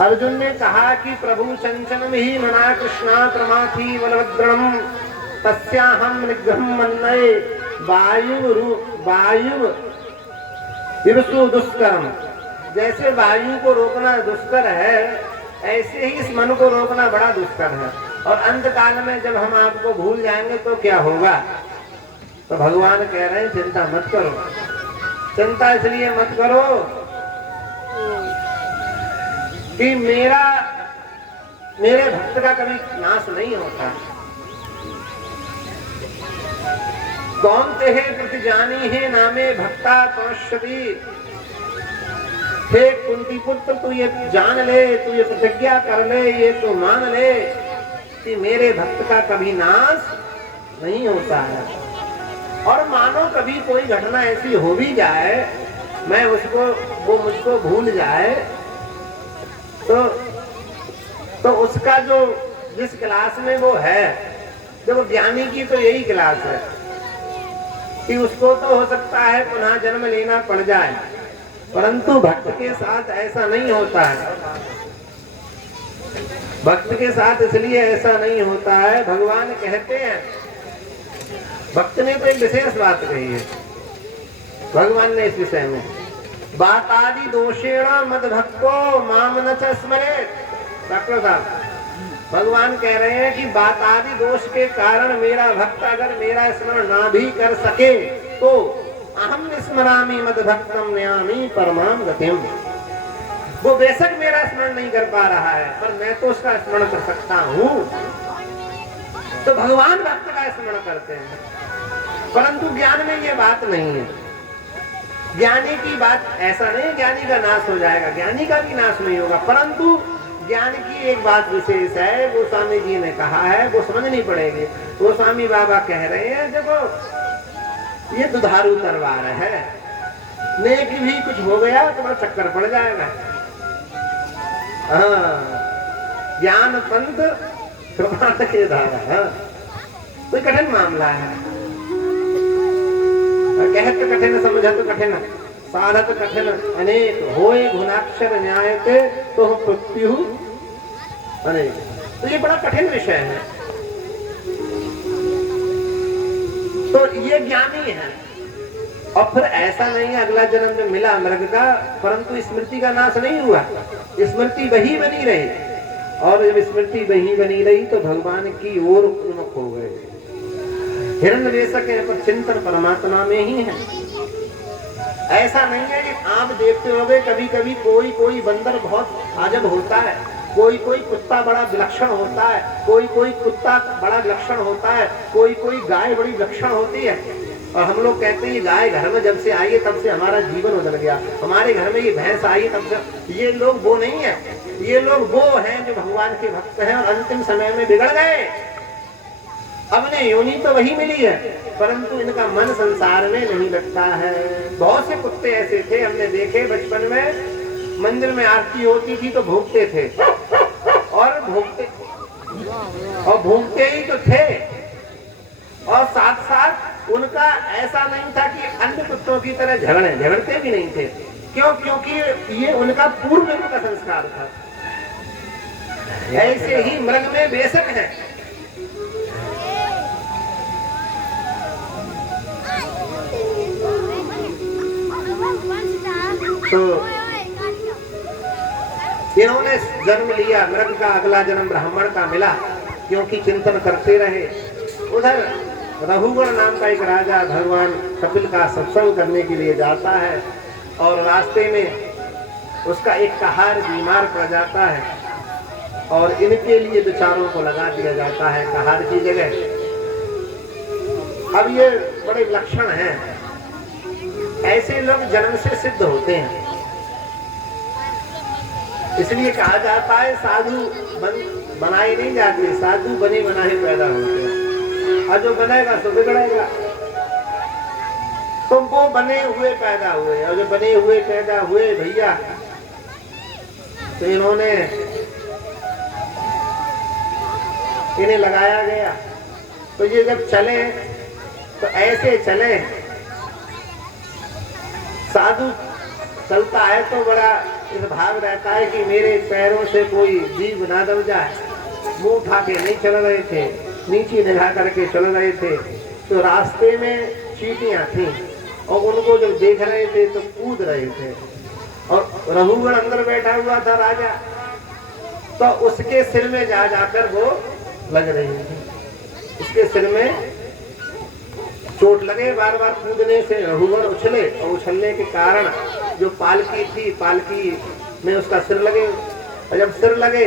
अर्जुन ने कहा कि प्रभु चंचल ही मना कृष्णा प्रमाथी बलभद्रम तस्याहम निग्रहम मन्ये वायु दिवसु दुष्करम। जैसे वायु को रोकना दुष्कर है, ऐसे ही इस मन को रोकना बड़ा दुष्कर है। और अंत काल में जब हम आपको भूल जाएंगे तो क्या होगा? तो भगवान कह रहे हैं चिंता मत करो। चिंता इसलिए मत करो कि मेरे भक्त का कभी नाश नहीं होता। कौन तेहे प्रति जानी है नामे भक्ता पश्यति। हे कुंती पुत्र, तू ये जान ले, तू ये प्रतिज्ञा कर ले, ये तू मान ले कि मेरे भक्त का कभी नाश नहीं होता है। और मानो कभी कोई घटना ऐसी हो भी जाए, मैं वो मुझको भूल जाए, तो उसका जो जिस क्लास में वो है, देखो ज्ञानी की तो यही क्लास है कि उसको तो हो सकता है पुनः जन्म लेना पड़ जाए, परंतु भक्त के साथ ऐसा नहीं होता है। भक्त के साथ इसलिए ऐसा नहीं होता है, भगवान कहते हैं, भक्त ने तो एक विशेष बात कही है भगवान ने इस विषय में, बात आदि दोषेण मद भक्तो माम न च स्मरेत्। डॉक्टर साहब भगवान कह रहे हैं कि बात आदि दोष के कारण मेरा भक्त अगर मेरा स्मरण ना भी कर सके तो अहम स्मरामि मद भक्तम नयामि परमाम गतिम। वो बेशक मेरा स्मरण नहीं कर पा रहा है, पर मैं तो उसका स्मरण कर सकता हूँ। तो भगवान भक्त का स्मरण करते हैं, परंतु ज्ञान में ये बात नहीं है। ज्ञानी की बात ऐसा नहीं, ज्ञानी का नाश हो जाएगा, ज्ञानी का भी नाश नहीं होगा, परंतु ज्ञान की एक बात विशेष है, गोस्वामी जी ने कहा है, वो समझनी पड़ेगी। गोस्वामी बाबा कह रहे हैं देखो ये दुधारू तलवार है, नेक भी कुछ हो गया तो बड़ा चक्कर पड़ जाएगा। ज्ञान पंथ कृपा के धारा, कोई कठिन मामला है। कहत कठिन समझत कठिन साधत कठिन अनेक होए गुणाक्षर न्यायते तो मृत्यु अनेक। तो ये बड़ा कठिन विषय है। तो ये ज्ञानी है, और फिर ऐसा नहीं है अगला जन्म में मिला मृग का, परंतु स्मृति का नाश नहीं हुआ, स्मृति वही बनी रही, और जब स्मृति वही बनी रही तो भगवान की ओर उन्मुख हो गए। हिरण्यवेशक है पर चिंतन परमात्मा में ही है। ऐसा नहीं है कि आप देखते होंगे कभी कभी कोई कोई बंदर बहुत अजब होता है, कोई कोई कुत्ता बड़ा विलक्षण होता है, कोई कोई कुत्ता बड़ा विलक्षण होता है, कोई कोई गाय बड़ी विलक्षण होती है, और हम लोग कहते हैं ये गाय घर में जब से आई है तब से हमारा जीवन बदल गया, हमारे घर में ये भैंस आई है तब से। ये लोग वो नहीं है, ये लोग वो हैं जो भगवान के भक्त हैं और अंतिम समय में बिगड़ गए। अपने योनि तो वही मिली है, परंतु इनका मन संसार में नहीं लगता है। बहुत से कुत्ते ऐसे थे हमने देखे बचपन में, मंदिर में आरती होती थी तो भूखते थे, और भूखते ही तो थे, और साथ साथ उनका ऐसा नहीं था कि अन्य कुत्तों की तरह झगड़ते भी नहीं थे। क्यों? क्योंकि ये उनका पूर्व जन्म का संस्कार था। ऐसे ही मृग में बेशक है, तो इन्होंने जन्म लिया, मृग का अगला जन्म ब्राह्मण का मिला, क्योंकि चिंतन करते रहे। उधर रघुगण नाम का एक राजा भगवान कपिल का सत्संग करने के लिए जाता है, और रास्ते में उसका एक कहार बीमार पड़ जाता है, और इनके लिए बेचारों को लगा दिया जाता है कहार की जगह। अब ये बड़े लक्षण हैं, ऐसे लोग जन्म से सिद्ध होते हैं, इसलिए कहा जाता है साधु बनाए नहीं जाते, साधु बने बनाए पैदा होते हैं, और जो बनेगा तो बिगड़ेगा। तो वो बने हुए पैदा हुए, और जो बने हुए पैदा हुए भैया, तो इन्होंने इन्हें लगाया गया। तो ये जब चले तो ऐसे चले, साधु चलता है तो बड़ा इस भाव रहता है कि मेरे पैरों से कोई जीव ना दब जाए। मुंह उठा के नहीं चल रहे थे, नीचे निगाह करके चल रहे थे, तो रास्ते में चींटियां थी, और उनको जब देख रहे थे तो कूद रहे थे, और रघुगण अंदर बैठा हुआ था राजा, तो उसके सिर में जा जाकर वो लग रही थी, उसके सिर में चोट लगे। बार बार कूदने से रघुगण उछले, और उछलने के कारण जो पालकी थी, पालकी में उसका सिर लगे, और जब सिर लगे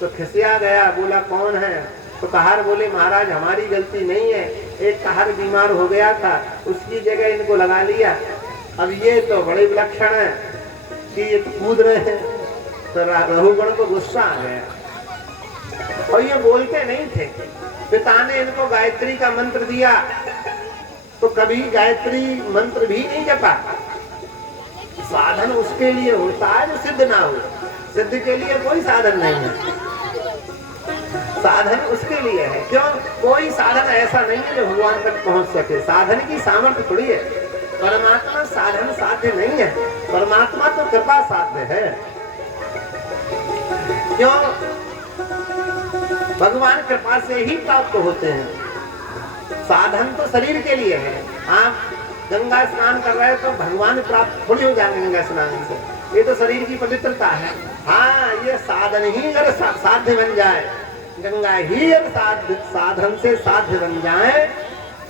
तो खिसिया गया, बोला कौन है? तो कहार बोले महाराज हमारी गलती नहीं है, एक कहार बीमार हो गया था, उसकी जगह इनको लगा लिया। अब ये तो बड़े विलक्षण है कि ये कूद रहे हैं। तो रघुगण को गुस्सा आ गया, और ये बोलते नहीं थे। पिता ने इनको गायत्री का मंत्र दिया, तो कभी गायत्री मंत्र भी नहीं जपा। साधन उसके लिए होता है जो सिद्ध ना हो, सिद्ध के लिए कोई साधन नहीं है, साधन उसके लिए है। क्यों? कोई साधन ऐसा नहीं है जो भगवान तक पहुंच सके, साधन की सामर्थ्य थोड़ी है। परमात्मा साधन साध्य नहीं है, परमात्मा तो कृपा साध्य है। क्यों? भगवान कृपा से ही प्राप्त होते हैं। साधन तो शरीर के लिए है। आप गंगा स्नान कर रहे हो तो भगवान प्राप्त थोड़ी हो जाएंगे गंगा स्नान से, ये तो शरीर की पवित्रता है। हाँ, ये साधन ही अगर साध्य बन जाए, गंगा ही अगर साधन से साध्य बन जाए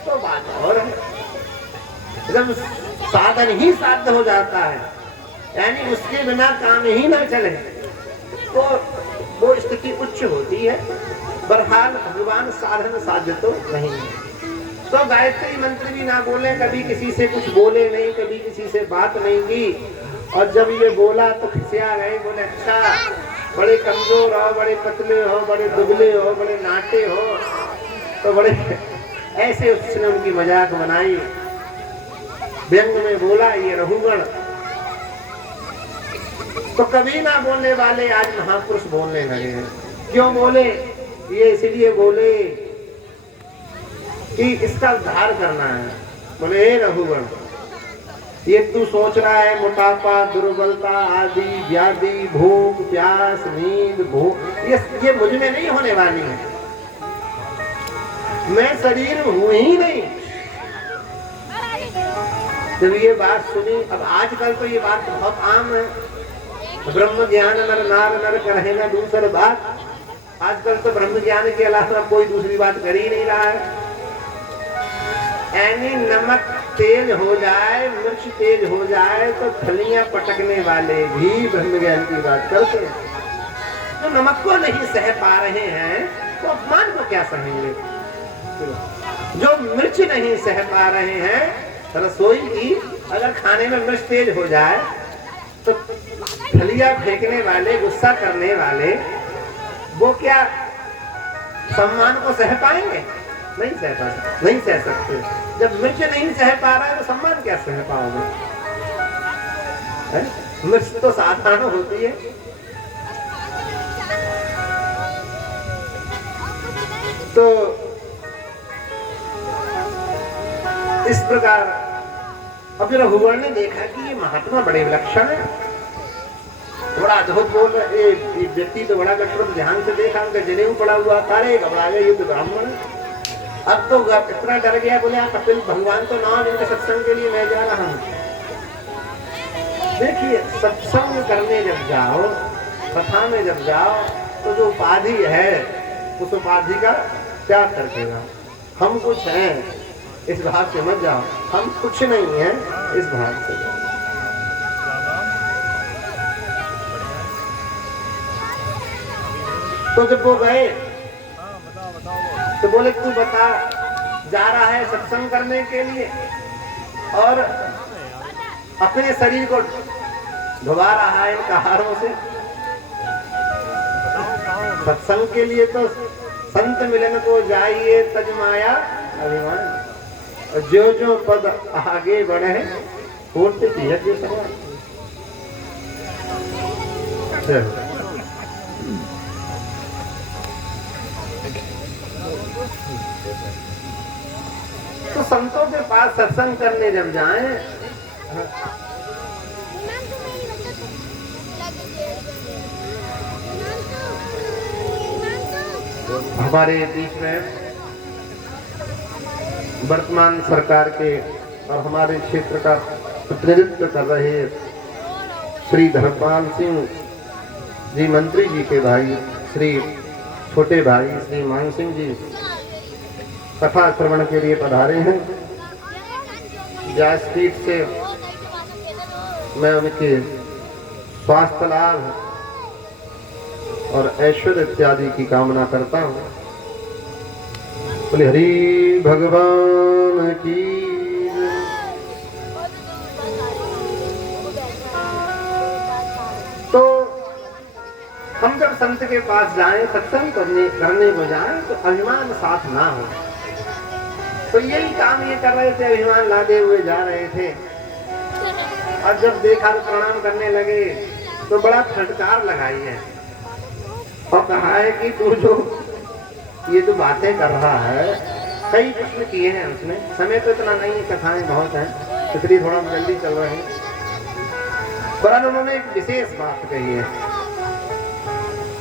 तो बात और है। जब साधन ही साध्य हो जाता है, यानी उसके बिना काम ही ना चले, तो वो स्थिति उच्च होती है। बहरहाल भगवान साधन साध्य तो नहीं है। तो गायत्री मंत्र भी ना बोले, कभी किसी से कुछ बोले नहीं, कभी किसी से बात नहीं की। और जब ये बोला तो खिसिया गए, बोले अच्छा बड़े कमजोर हो, बड़े पतले हो, बड़े दुबले हो, बड़े नाटे हो, तो बड़े ऐसे उसने उनकी मजाक बनाई, व्यंग में बोला ये रहुगण। तो कभी ना बोलने वाले आज महापुरुष बोलने लगे हैं। क्यों बोले? ये इसलिए बोले कि इसका उद्धार करना है। बोले हे रहुगण, ये तू सोच रहा है मोटापा, दुर्बलता आदि व्याधि, भूख प्यास, नींद, भूख, ये मुझ में नहीं होने वाली है। मैं शरीर हूं ही नहीं। जब ये बात सुनी, अब आजकल तो ये बात बहुत आम है, ब्रह्म ज्ञान नर नार नर कहे ना दूसर बात। आजकल तो ब्रह्म ज्ञान के अलावा कोई दूसरी बात कर ही नहीं रहा है। यानी नमक तेज हो जाए, मिर्च तेज हो जाए तो फलियां पटकने वाले भी ब्रह्म ज्ञान की बात करते हैं। जो नमक को नहीं सह पा रहे हैं वो अपमान को क्या सहेंगे। जो मिर्च नहीं सह पा रहे हैं, रसोई की अगर खाने में मिर्च तेज हो जाए तो फलियां फेंकने वाले, गुस्सा करने वाले, वो क्या सम्मान को सह पाएंगे? नहीं सह पा सकते, नहीं सह सकते। जब मिर्च नहीं सह पा रहा है तो सम्मान क्या सह पाओगे? मिर्च तो साधारण होती है। तो इस प्रकार अब रहुगण ने देखा कि ये महात्मा बड़े विलक्षण है, बड़ा अद्भुत बोल रहे। ये व्यक्ति तो बड़ा कठोर, ध्यान से देखा, उनका जनेऊ पड़ा हुआ था, घबरा गए, युद्ध ब्राह्मण। अब तो इतना डर गया, बोले आप कपिल भगवान तो ना, जिनके सत्संग के लिए मैं जा रहा हूँ। देखिए सत्संग करने जब जाओ, कथा में जब जाओ, तो जो उपाधि है उस उपाधि का त्याग करके जाओ। हम कुछ हैं इस भाव से मत जाओ, हम कुछ नहीं है इस भाव से जाओ। तो जब वो गए तो बोले तू बता, जा रहा है सत्संग करने के लिए और अपने शरीर को धुबा रहा है कहारों से। सत्संग के लिए तो संत मिलन को जाइए तज माया अभिमान, और जो जो पद आगे बढ़े होते यज्ञ समान। तो संतों के पास सत्संग करने जब जाएं, हमारे बीच में वर्तमान सरकार के और हमारे क्षेत्र का प्रतिनिधित्व कर रहे श्री धर्मपाल सिंह जी, मंत्री जी के भाई, श्री छोटे भाई श्री मान सिंह जी कथा श्रवण के लिए पधारे हैं। व्यासपीठ से मैं उनके स्वास्थ्य लाभ और ऐश्वर्य इत्यादि की कामना करता हूँ। बोले हरि भगवान की। तो हम जब संत के पास जाएं, सत्संग करने को जाएं, तो अभिमान साथ ना हो। तो यही काम ये कर रहे थे, अभिमान लादे हुए जा रहे थे। और जब देखा तो प्रणाम करने लगे तो बड़ा फटकार लगाई है और कहा है कि तू जो ये जो बातें कर रहा है, कई प्रश्न किए हैं उसने। समय तो इतना नहीं है, कथाएं बहुत हैं, इसलिए थोड़ा जल्दी चल रहे हैं। पर उन्होंने एक विशेष बात कही है,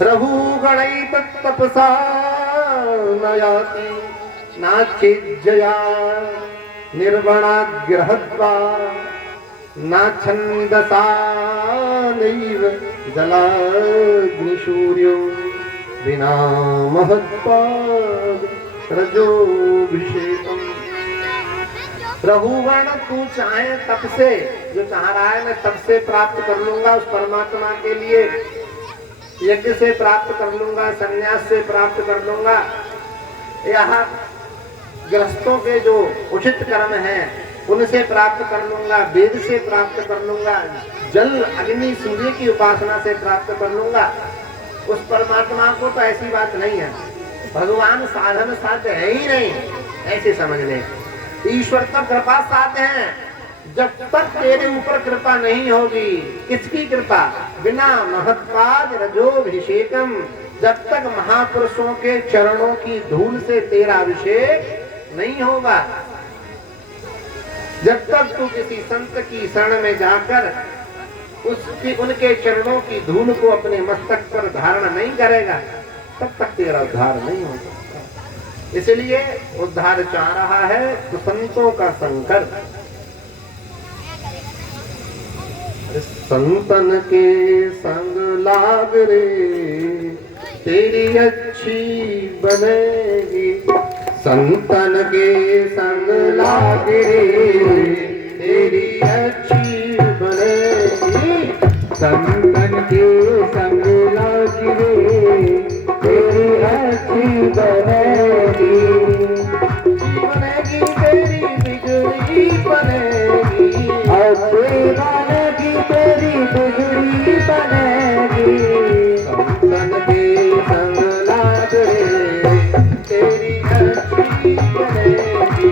रहुगणै तत्तपसा न याति नाचिज्जया निर्वणाग्रहत्वा नाछन्दसा नैव जलाग्निसूर्यो विना महत्पाद रजोभिषेकम्। रहुगण तू चाहे तप से, जो चाह रहा है मैं तप से प्राप्त कर लूंगा उस परमात्मा के लिए, यज्ञ से प्राप्त कर लूंगा, संन्यास से प्राप्त कर लूंगा, यहाँ गृहस्थों के जो उचित कर्म हैं उनसे प्राप्त कर लूंगा, वेद से प्राप्त कर लूंगा, जल अग्नि सूर्य की उपासना से प्राप्त कर लूंगा। उस परमात्मा को तो ऐसी बात नहीं है। भगवान साधन साध्य है ही नहीं, ऐसे समझ ले। ईश्वर तक कृपा साध्य है, जब तक तेरे ऊपर कृपा नहीं होगी। किसकी कृपा? बिना महत्पाद रजोभिषेकम, जब तक महापुरुषों के चरणों की धूल से तेरा अभिषेक नहीं होगा, जब तक तू किसी संत की शरण में जाकर उनके चरणों की धूल को अपने मस्तक पर धारण नहीं करेगा, तब तक तेरा उद्धार नहीं हो सकता। इसलिए उद्धार चाह रहा है तो संतों का संकर। संतन के संग लाग रे तेरी अच्छी बनेगी, संतन के संग लाग रे तेरी अच्छी बनेगी, संतन के संग लाग रे तेरी अच्छी बनेगी, बनेगी तेरी बिगड़ी बनेगी, अच्छी बनेगी तेरी बिगड़ी बनेगी, संतन के संग लाग रे तेरी अच्छी बनेगी।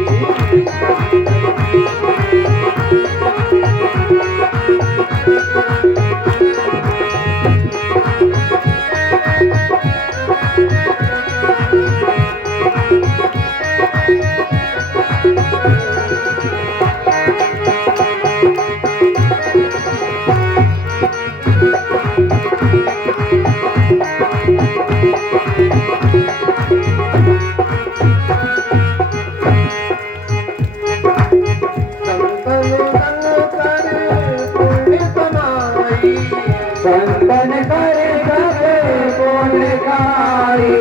संतन करे करे पुण्य खाई,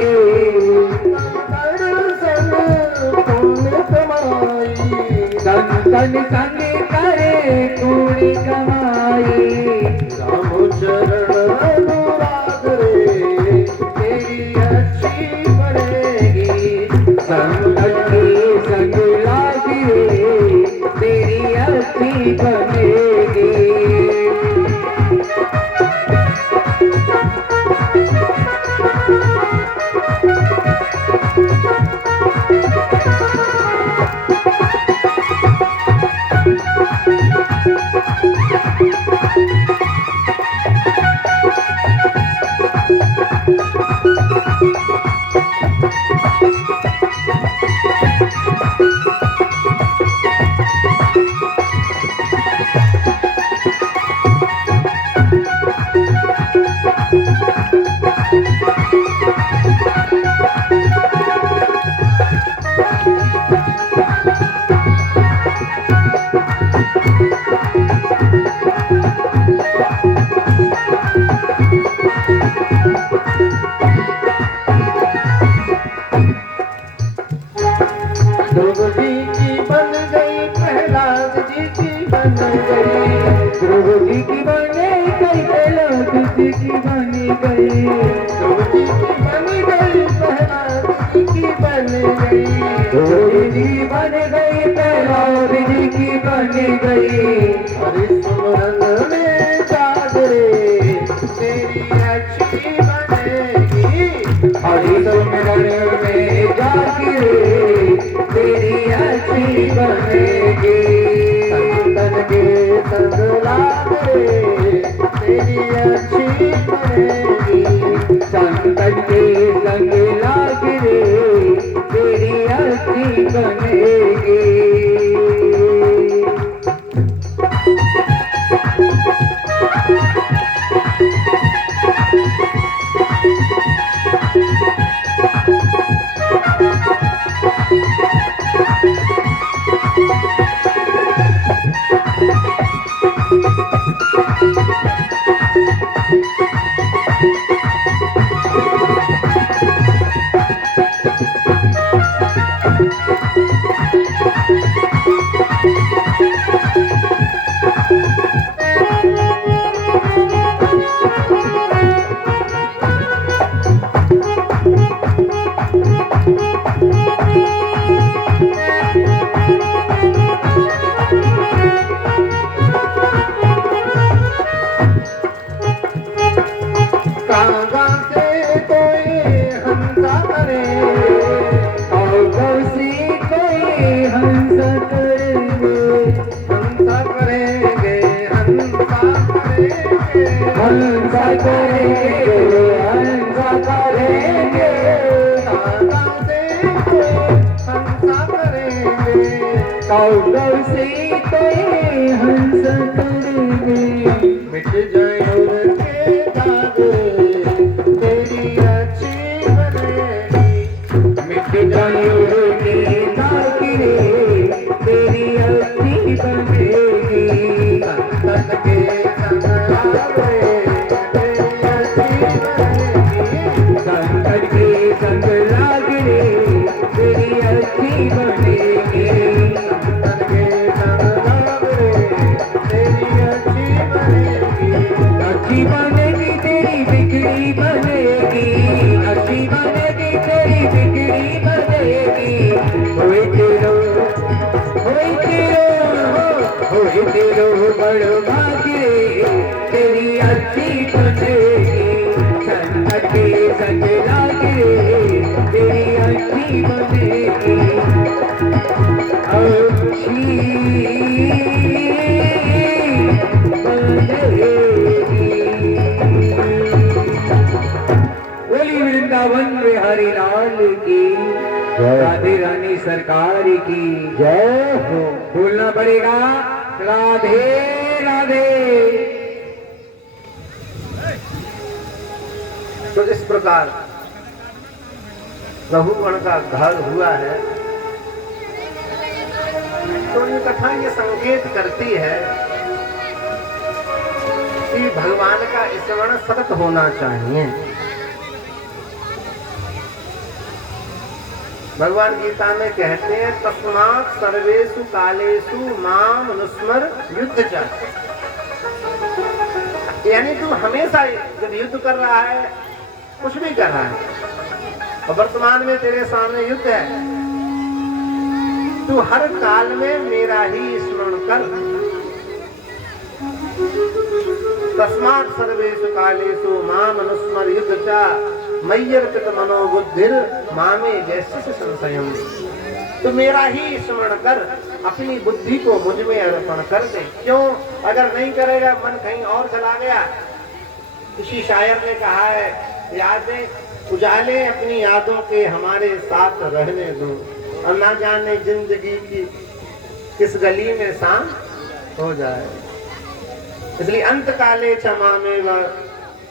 संतन संग करे पुण्य कमाई, राम चरण अनुराग रे तेरी अच्छी बनेगी, संतन के संग लाग रे तेरी अच्छी बनेगी। द्रौपदी की बन गई, प्रहलाद जी की बन गई, द्रौपदी की बने गई, प्रहलाद जी की बनी गई, द्रौपदी की बन गई, प्रहलाद जी की बन गई, द्रौपदी बन गई, प्रहलाद जी की बनी गई, हरि सुमरन में जाग रे तेरी अच्छी बनेगी, हरि सुमरन में जाग रे तेरी अच्छी बनेगी, संतन के संग लाग रे तेरी अच्छी बनेगी, संतन के संग लाग रे तेरी अच्छी बनेगी। कागा से कोई हंसा करे, कागा से कोई हंसा करेंगे, हंसा करेंगे, हंसा करेंगे, हंसा करेंगे, हंसा करेंगे। कागा से कोई हंसा करेंगे, कागा से कोई हंसा करेंगे। मिट जाए उनके दाग, तेरी अच्छी बनेगी, मिट जाए उनके दाग रे, तेरी अच्छी बनेगी। संतन के संग लागे, तेरी अच्छी बनेगी, संकट के संग लाग रे, तेरी अच्छी बनेगी। संतन के संग लागे, तेरी अच्छी बनेगी, अच्छी बनेगी तेरी बिगड़ी बनेगी, अच्छी बनेगी तेरी बिगड़ी बनेगी। होए तेरो बड़ो भाग्य रे, तेरी अच्छी बनेगी। संकट के संग लाग रे, तेरी अच्छी बनेगी। बोली वृंदावन बिहारी लाल की, राधे रानी सरकार की जय हो। बोलना पड़ेगा राधे राधे। तो इस प्रकार प्रभुगण का घर हुआ है। तो ये कथा ये संकेत करती है कि भगवान का स्मरण सतत होना चाहिए। भगवान गीता में कहते हैं तस्मात् सर्वेषु कालेषु माम अनुस्मर युद्ध च। यानी तू हमेशा जब युद्ध कर रहा है, कुछ भी कर रहा है और वर्तमान में तेरे सामने युद्ध है, तू हर काल में मेरा ही स्मरण कर। तस्मात् सर्वेषु कालेषु माम अनुस्मर युद्ध च मय्यर्पित मनोबुद्धिर मामे जैसे संशयम। तो मेरा ही स्मरण कर, अपनी बुद्धि को मुझ में अर्पण कर दे। क्यों? अगर नहीं करेगा मन कहीं और चला गया। किसी शायर ने कहा है, यादें उजाले अपनी यादों के हमारे साथ रहने दो, और ना जाने जिंदगी की किस गली में शाम हो जाए। इसलिए अंत काले च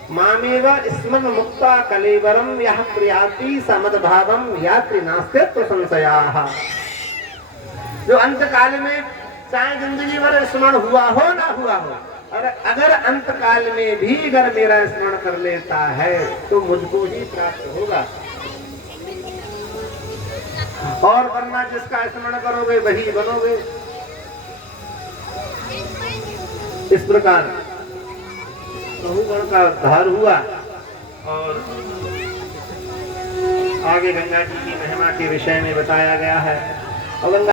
मामेव स्मरण मुक्ता कलेवरम यह प्रियाति समदभावम यात्री नास्तित्व संशयाः। जो अंत काल में चाहे जिंदगी भर स्मरण हुआ हो ना हुआ हो, और अगर अंत काल में भी अगर मेरा स्मरण कर लेता है तो मुझको ही प्राप्त होगा। और वरना जिसका स्मरण करोगे वही बनोगे। इस प्रकार प्रभुगण का उद्धार हुआ और आगे गंगा जी की महिमा के विषय में बताया गया है। और गंगा